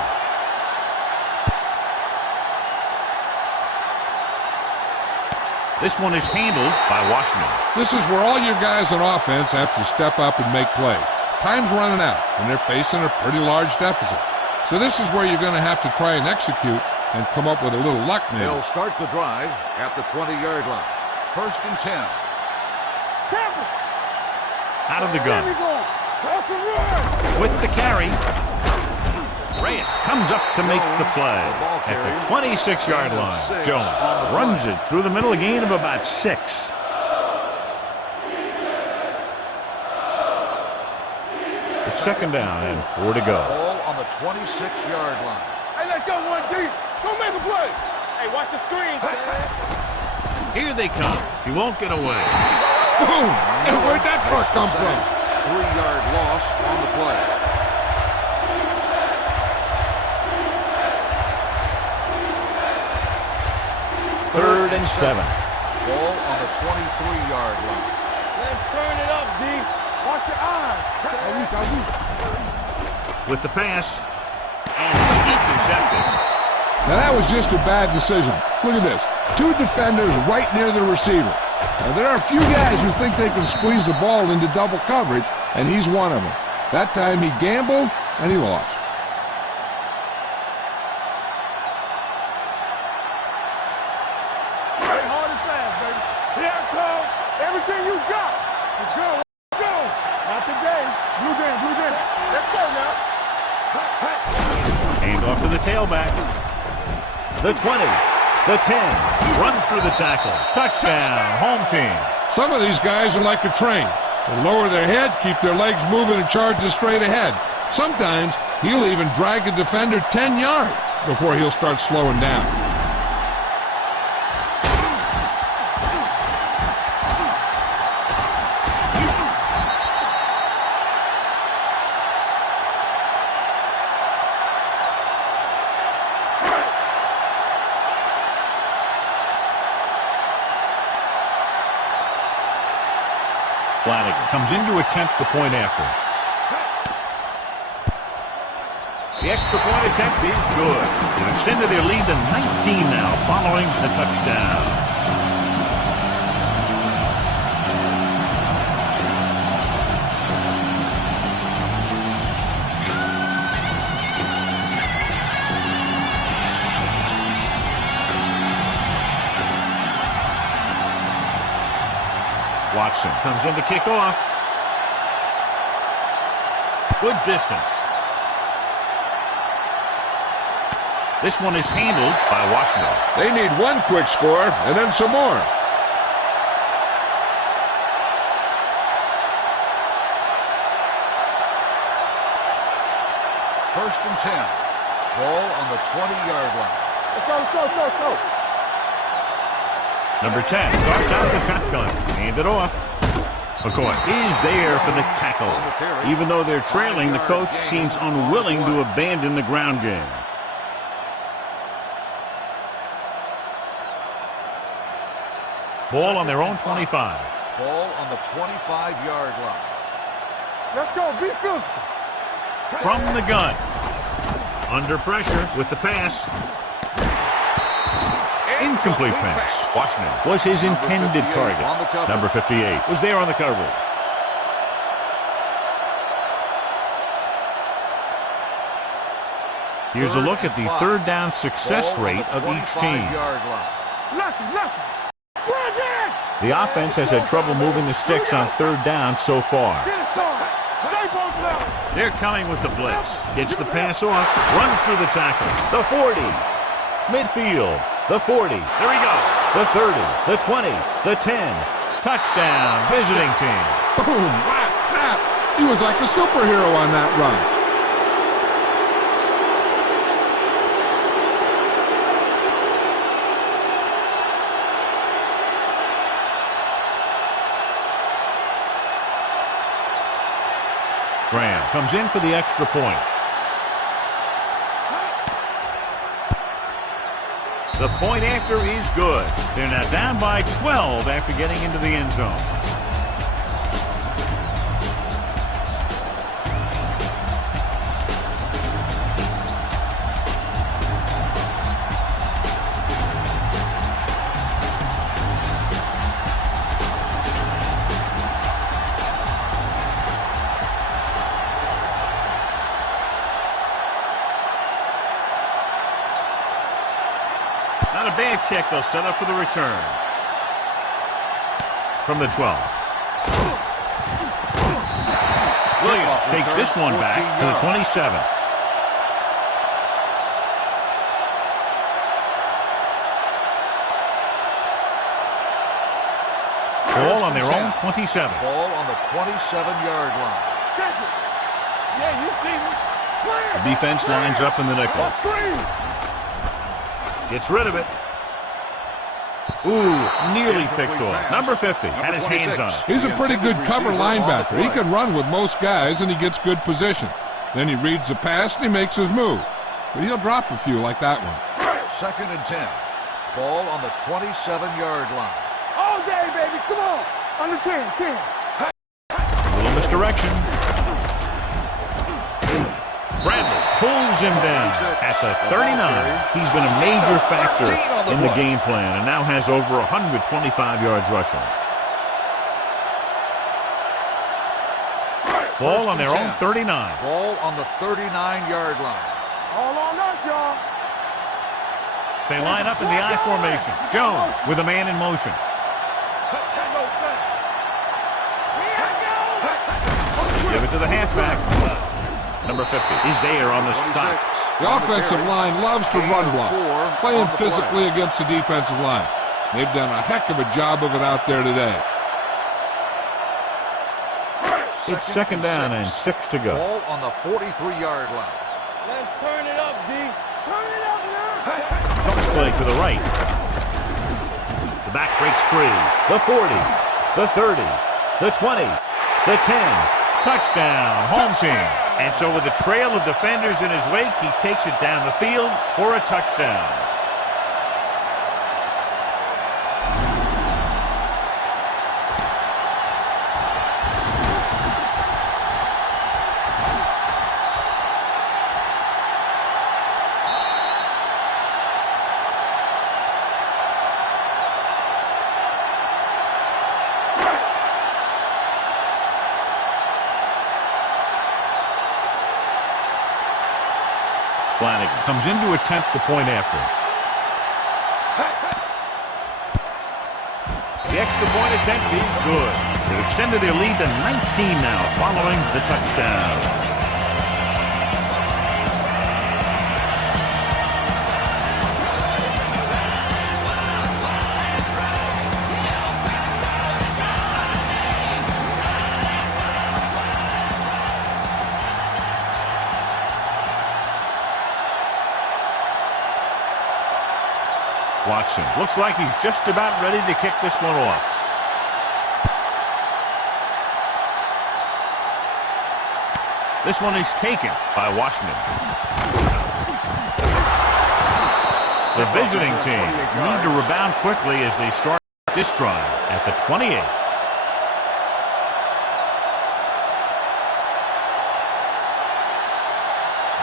This one is handled by Washington. This is where all your guys on offense have to step up and make plays. Time's running out, and they're facing a pretty large deficit. So this is where you're going to have to try and execute and come up with a little luck maybe. They'll start the drive at the 20-yard line. 1st and 10. Out of the gun. With the carry. Reyes comes up to make the play at the 26-yard line. Jones runs it through the middle, a gain of about 6. The second down and 4 to go. Ball on the 26-yard line. Hey, let's go one deep. Go make a play. Hey, watch the screen, Here they come. He won't get away. Boom! And where'd that truck come from? 3-yard loss on the play. Third and 7. Ball on the 23-yard line. Let's turn it up, D. Watch your eyes. With the pass. And it's intercepted. Now that was just a bad decision. Look at this. 2 defenders right near the receiver. Now there are a few guys who think they can squeeze the ball into double coverage, and he's one of them. That time he gambled, and he lost. Play hard and fast, baby. Here it comes. Everything you got. Let's go. Let's go. Not today. Blue game, blue game. Let's go now. Hand off to the tailback. The 20. The 10. Runs through the tackle. Touchdown. Home team. Some of these guys are like a train. They lower their head, keep their legs moving, and charge it straight ahead. Sometimes he'll even drag a defender 10 yards before he'll start slowing down. Flanagan comes in to attempt the point after. The extra point attempt is good. They've extended their lead to 19 now following the touchdown. Watson comes in to kick off. Good distance. This one is handled by Washington. They need one quick score and then some more. First and 10. Ball on the 20-yard line. Let's go, let's go, let's go, let's go. Number 10 starts out the shotgun. Hand it off. McCoy is there for the tackle. Even though they're trailing, the coach seems unwilling to abandon the ground game. Ball on their own 25. Ball on the 25-yard line. Let's go, be physical. From the gun. Under pressure with the pass. Incomplete pass. Washington was his intended target. Number 58 was there on the coverage. Here's a look at the third down success rate of each team. The offense has had trouble moving the sticks on third down so far. They're coming with the blitz. Gets the pass off. Runs through the tackle. The 40. Midfield. The 40. There we go. The 30. The 20. The 10. Touchdown. Visiting team. Boom. Whap, whap. He was like a superhero on that run. Graham comes in for the extra point. The point after is good. They're now down by 12 after getting into the end zone. Not a bad kick. They'll set up for the return. From the 12. Williams takes this one back to the 27. Ball on their own 27. Ball on the 27-yard line. Yeah, you see me. The defense lines up in the nickel. Gets rid of it. Ooh, nearly picked off. Number 50 had his hands on it. He's a pretty good cover linebacker. He can run with most guys, and he gets good position. Then he reads the pass, and he makes his move. But he'll drop a few like that one. 2nd and 10. Ball on the 27-yard line. All day, baby. Come on. Under 10. A little misdirection. Bradley pulls him down at the 39. He's been a major factor in the game plan and now has over 125 yards rushing. Ball on their own 39. Ball on the 39-yard line. All on us, y'all. They line up in the I formation. Jones with a man in motion. Give it to the halfback. Number 50 is there on the stop. The offensive line loves to run block, playing physically against the defensive line. They've done a heck of a job of it out there today. It's 2nd down and 6 to go. Ball on the 43-yard line. Let's turn it up, D. Turn it up now. Toss play to the right. The back breaks free. The 40, the 30, the 20, the 10. Touchdown, home team. And so with a trail of defenders in his wake, he takes it down the field for a touchdown. Flanagan comes in to attempt the point after. The extra point attempt is good. They've extended their lead to 19 now following the touchdown. Watson looks like he's just about ready to kick this one off. This one is taken by Washington. The visiting team need to rebound quickly as they start this drive at the 28.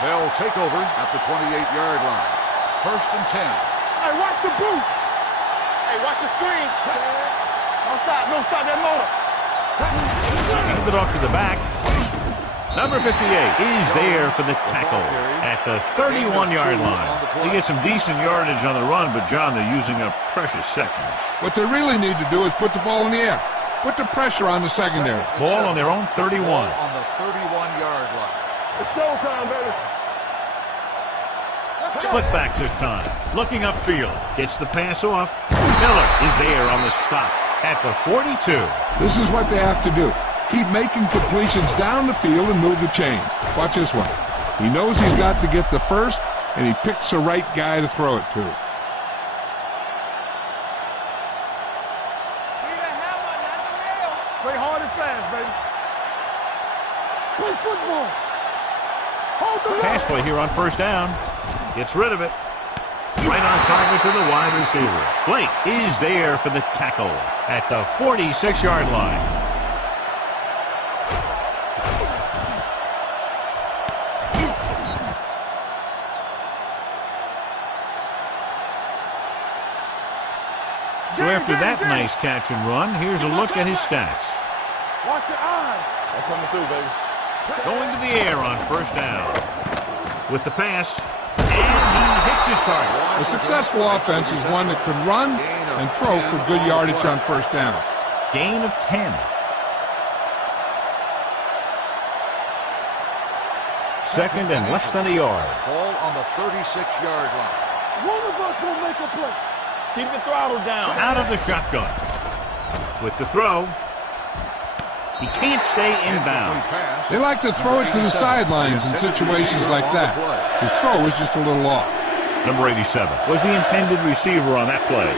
They'll take over at the 28-yard line. 1st and 10. Hey, watch the boot. Hey, watch the screen. Don't stop that motor. Hand it off to the back. Number 58 is there for the tackle at the 31-yard line. They get some decent yardage on the run, but, John, they're using up precious seconds. What they really need to do is put the ball in the air. Put the pressure on the secondary. Ball on their own 31. Ball on the 31-yard line. It's showtime, baby. Split back this time. Looking upfield. Gets the pass off. Miller is there on the stop at the 42. This is what they have to do. Keep making completions down the field and move the chains. Watch this one. He knows he's got to get the first, and he picks the right guy to throw it to. Play hard and fast, baby. Play football. Hold the Pass play here on 1st down. Gets rid of it. Right on target to the wide receiver. Blake is there for the tackle at the 46-yard line. So after that nice catch and run, here's a look at his stats. Watch your eyes. I'm coming through, baby. Going to the air on 1st down. With the pass, and he hits his target. A successful offense is one that can run and throw for good yardage on 1st down. Gain of 10. 2nd and less than a yard. Ball on the 36-yard line. One of us will make a play. Keep the throttle down. Out of the shotgun. With the throw. He can't stay in bounds. They like to throw it to the sidelines in situations like that. His throw was just a little off. Number 87 was the intended receiver on that play.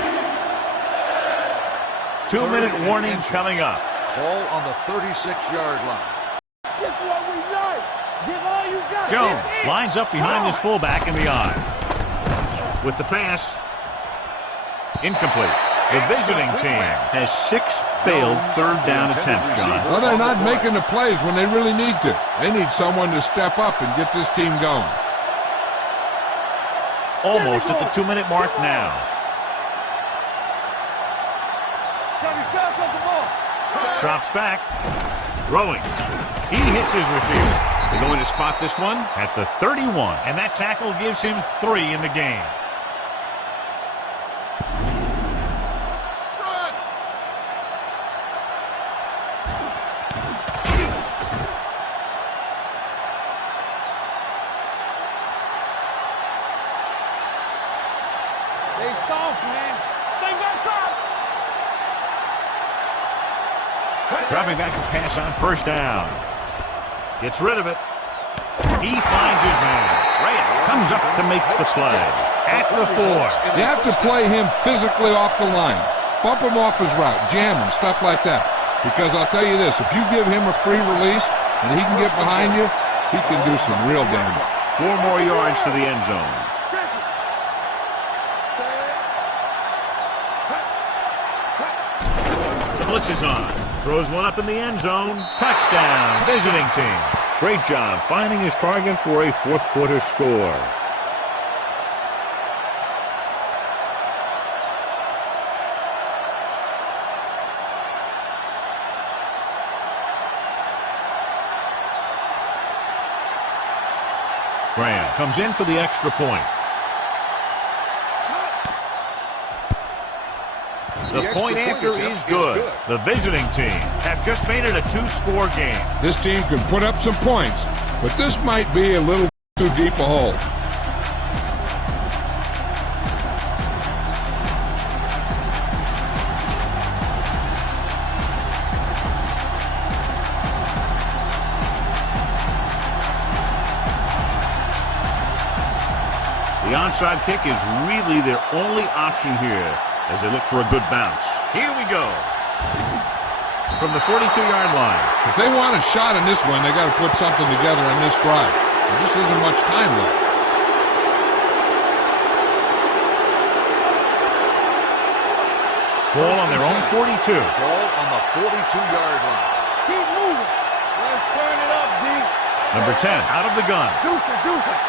2-minute warning coming up. Ball on the 36-yard line. This is what we like. Give all you got. Jones lines up behind his fullback in the eye. With the pass. Incomplete. The visiting team has 6 failed third down attempts, John. Well, they're not making the plays when they really need to. They need someone to step up and get this team going. Almost at the 2-minute mark now. Drops back. Throwing. He hits his receiver. They're going to spot this one at the 31. And that tackle gives him 3 in the game. They soft, man. They got soft. Dropping back to pass on first down. Gets rid of it. He finds his man. Reyes comes up to make the play. At the 4. You have to play him physically off the line. Bump him off his route, jam him, stuff like that. Because I'll tell you this, if you give him a free release and he can get behind you, he can do some real damage. 4 more yards to the end zone. The blitz is on. Throws one up in the end zone. Touchdown, visiting team. Great job finding his target for a fourth quarter score. Graham comes in for the extra point. The point after is good. The visiting team have just made it a 2-score game. This team can put up some points, but this might be a little too deep a hole. The onside kick is really their only option here as they look for a good bounce. Here we go. From the 42-yard line. If they want a shot in this one, they got to put something together on this drive. There just isn't much time left. Ball on their own 42. Ball on the 42-yard line. Keep moving. Let's turn it up, D. Number 10 out of the gun. Deuce it.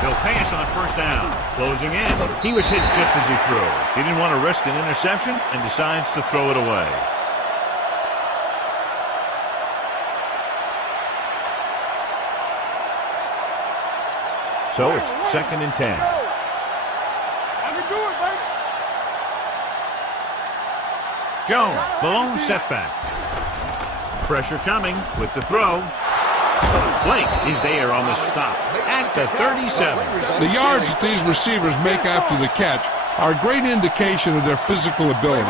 He'll pass on first down. Closing in. He was hit just as he threw. He didn't want to risk an interception and decides to throw it away. So it's 2nd and 10. I can do it, baby. Jones, the lone setback. Pressure coming with the throw. Blake is there on the stop at the 37. The yards that these receivers make after the catch are a great indication of their physical ability.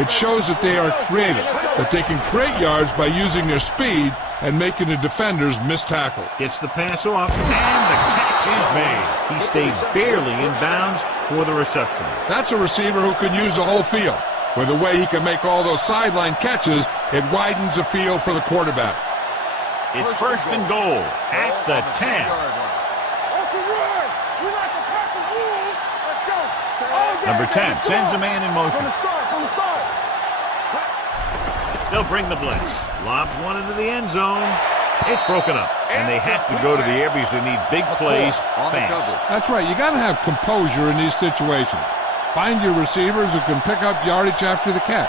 It shows that they are creative, that they can create yards by using their speed and making the defenders miss tackle. Gets the pass off, and the catch is made. He stayed barely in bounds for the reception. That's a receiver who can use the whole field. With the way he can make all those sideline catches, it widens the field for the quarterback. It's 1st and goal at the 10. Number 10 sends a man in motion. They'll bring the blitz. Lobs one into the end zone. It's broken up, and they have to go to the air because they need big plays fast. That's right. You got to have composure in these situations. Find your receivers who can pick up yardage after the catch.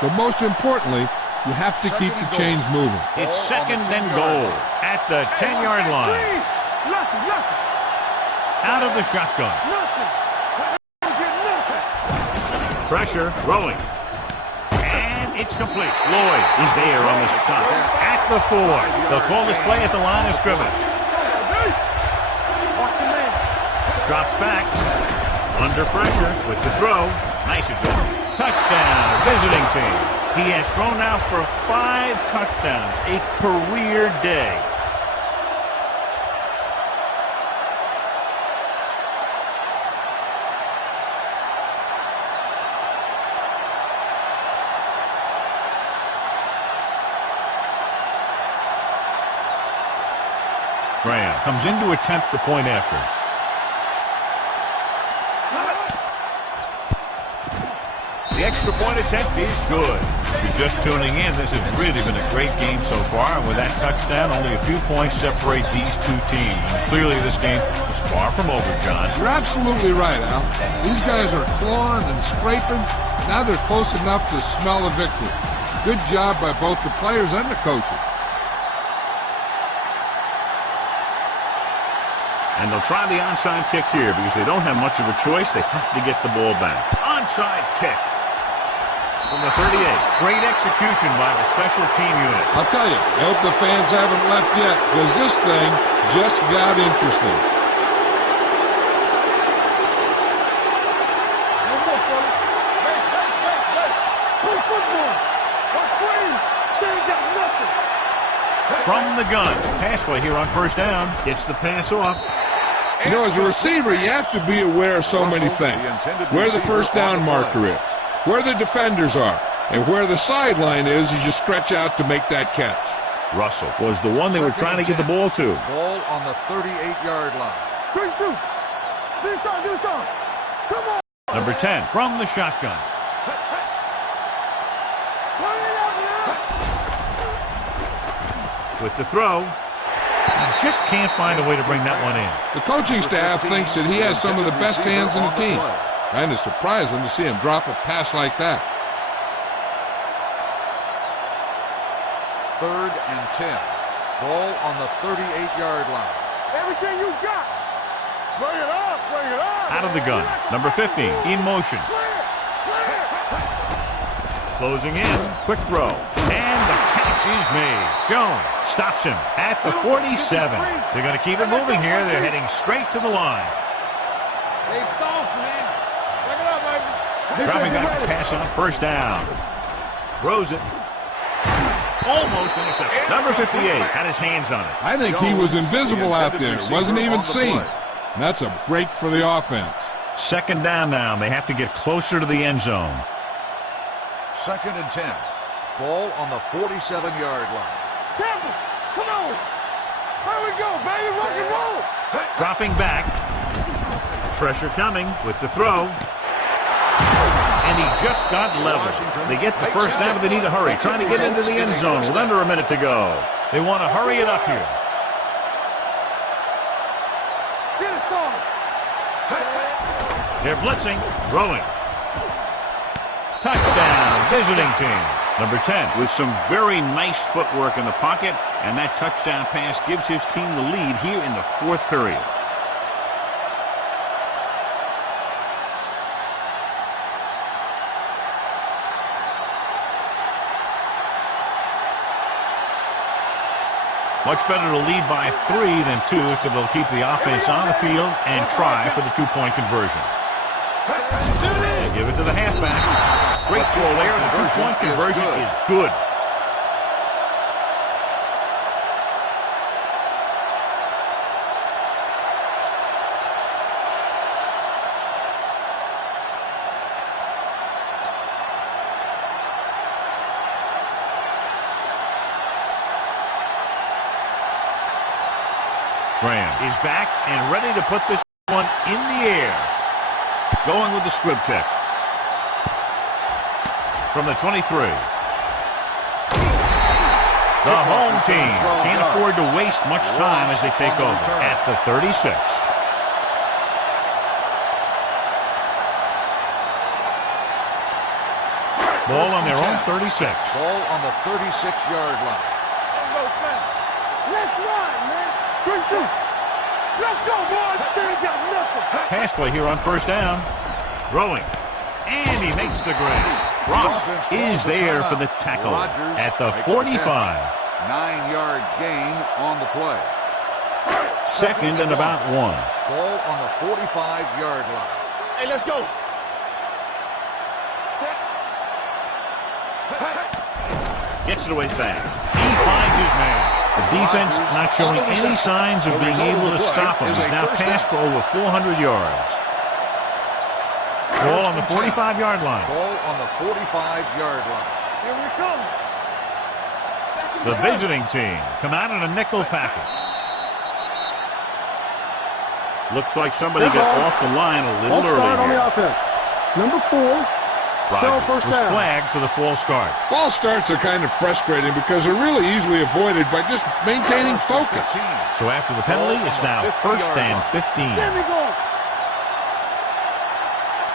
But most importantly, you have to keep the chains moving. It's 2nd and goal at the 10-yard line. Out of the shotgun. Pressure, rolling. And it's complete. Lloyd is there on the stop. At the 4. They'll call this play at the line of scrimmage. Drops back. Under pressure with the throw. Nice adjustment. Touchdown, visiting team. He has thrown now for 5 touchdowns, a career day. Graham comes in to attempt the point after. The extra point attempt is good. If you're just tuning in, this has really been a great game so far. And with that touchdown, only a few points separate these two teams. And clearly this game is far from over, John. You're absolutely right, Al. These guys are clawing and scraping. Now they're close enough to smell a victory. Good job by both the players and the coaches. And they'll try the onside kick here because they don't have much of a choice. They have to get the ball back. Onside kick from the 38. Great execution by the special team unit. I'll tell you, I hope the fans haven't left yet because this thing just got interesting. From the gun. Pass play here on first down. Gets the pass off. You know, as a receiver, you have to be aware of so many things. Where the first down marker is, where the defenders are, and where the sideline is as you stretch out to make that catch. Russell was the one they were trying to get the ball to. Ball on the 38-yard line. Great shoot. This on. Come on. Number 10 from the shotgun. With the throw. He just can't find a way to bring that one in. The coaching staff thinks that he has some of the best hands in the team. Kind of surprising to see him drop a pass like that. 3rd and 10. Ball on the 38-yard line. Everything you got. Bring it up. Out of the gun. Number 15 in motion. Closing in. Quick throw. And the catch is made. Jones stops him at the 47. They're going to keep it moving here. They're heading straight to the line. Hey, soft, man. Bring it up, baby. Dropping back to pass on first down. Throws it. Almost intercepted. Number 58 had his hands on it. I think he was invisible out there. Wasn't even seen. And that's a break for the offense. Second down now. They have to get closer to the end zone. 2nd and 10. Ball on the 47-yard line. Campbell, come on. Here we go, baby. Rock and roll. Dropping back. Pressure coming with the throw. And he just got leveled. They get the first down, but they need to hurry. Trying to get into the end zone with under a minute to go. They want to hurry it up here. Get it started. They're blitzing. Throwing. Touchdown, visiting team. Number 10 with some very nice footwork in the pocket, and that touchdown pass gives his team the lead here in the 4th period. Much better to lead by 3 than 2, so they'll keep the offense on the field and try for the 2-point conversion. They give it to the halfback. Great throw there. The 2-point conversion is good. Graham is back and ready to put this one in the air. Going with the squib kick. From the 23. The home team can't afford to waste much time as they take over at the 36. Ball on their own 36. Ball on the 36-yard line. Let's run, man. Good shoot. Let's go, boys. They ain't got nothing. Pass play here on first down. Throwing. And he makes the grab. Ross is there for the tackle at the 45. 9-yard gain on the play. 2nd and about 1. Ball on the 45-yard line. Hey, let's go. Set. Gets it away fast. He finds his man. The defense not showing any signs of being able to stop him. He's now passed for over 400 yards. Ball on the 45-yard line. Ball on the 45-yard line. Here we come. The visiting team come out in a nickel package. Looks like somebody got off the line a little early. Start on the offense. Number 4. Still first was down. flagged for the false start. False starts are kind of frustrating because they're really easily avoided by just maintaining focus. So after the penalty, it's now first and 15. There we go.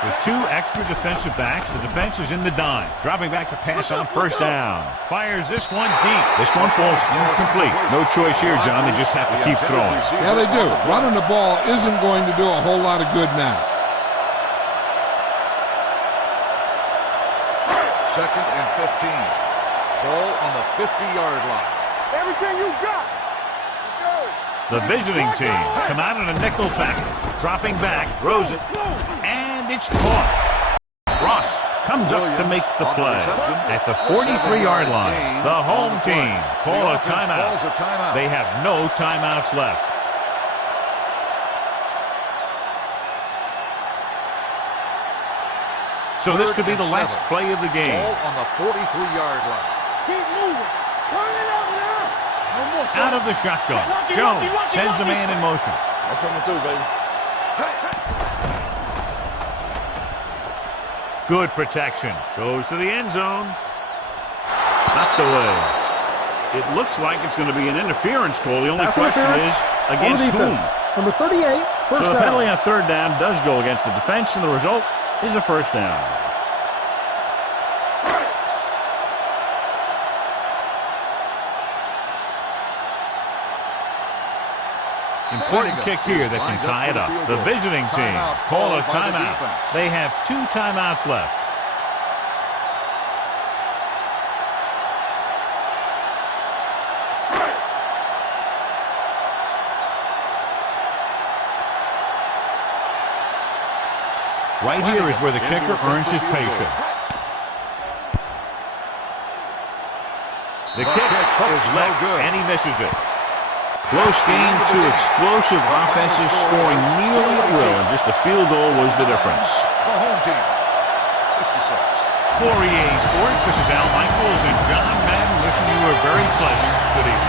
With 2 extra defensive backs, the defense is in the dime. Dropping back to pass on first down. Fires this one deep. This one falls incomplete. No choice here, John. They just have to keep throwing. Yeah, they do. Running the ball isn't going to do a whole lot of good now. Second and 15. Ball on the 50-yard line. Everything you got. Let's go. The visiting team come out in a nickel package. Dropping back, throws it, and it's caught. Ross comes up to make the play. At the 43-yard line, the home team call a timeout. They have no timeouts left. So this could be the last play of the game. Ball on the 43-yard line. Keep moving. Turn it out now. Out of the shotgun, Jones sends a man in motion. I'm coming through, baby. Good protection. Goes to the end zone. Knocked away. It looks like it's going to be an interference call. The only question is against whom? Number 38, first So the down. penalty on third down does go against the defense, and the result is a first down. Important kick here that can tie it up. The visiting team call a timeout. They have 2 timeouts left. Right here is where the kicker earns his paycheck. The kick is left, and he misses it. Close game, 2 explosive offenses scoring nearly at will, and just a field goal was the difference. The home team, 56. For EA Sports, this is Al Michaels and John Madden wishing you a very pleasant good evening.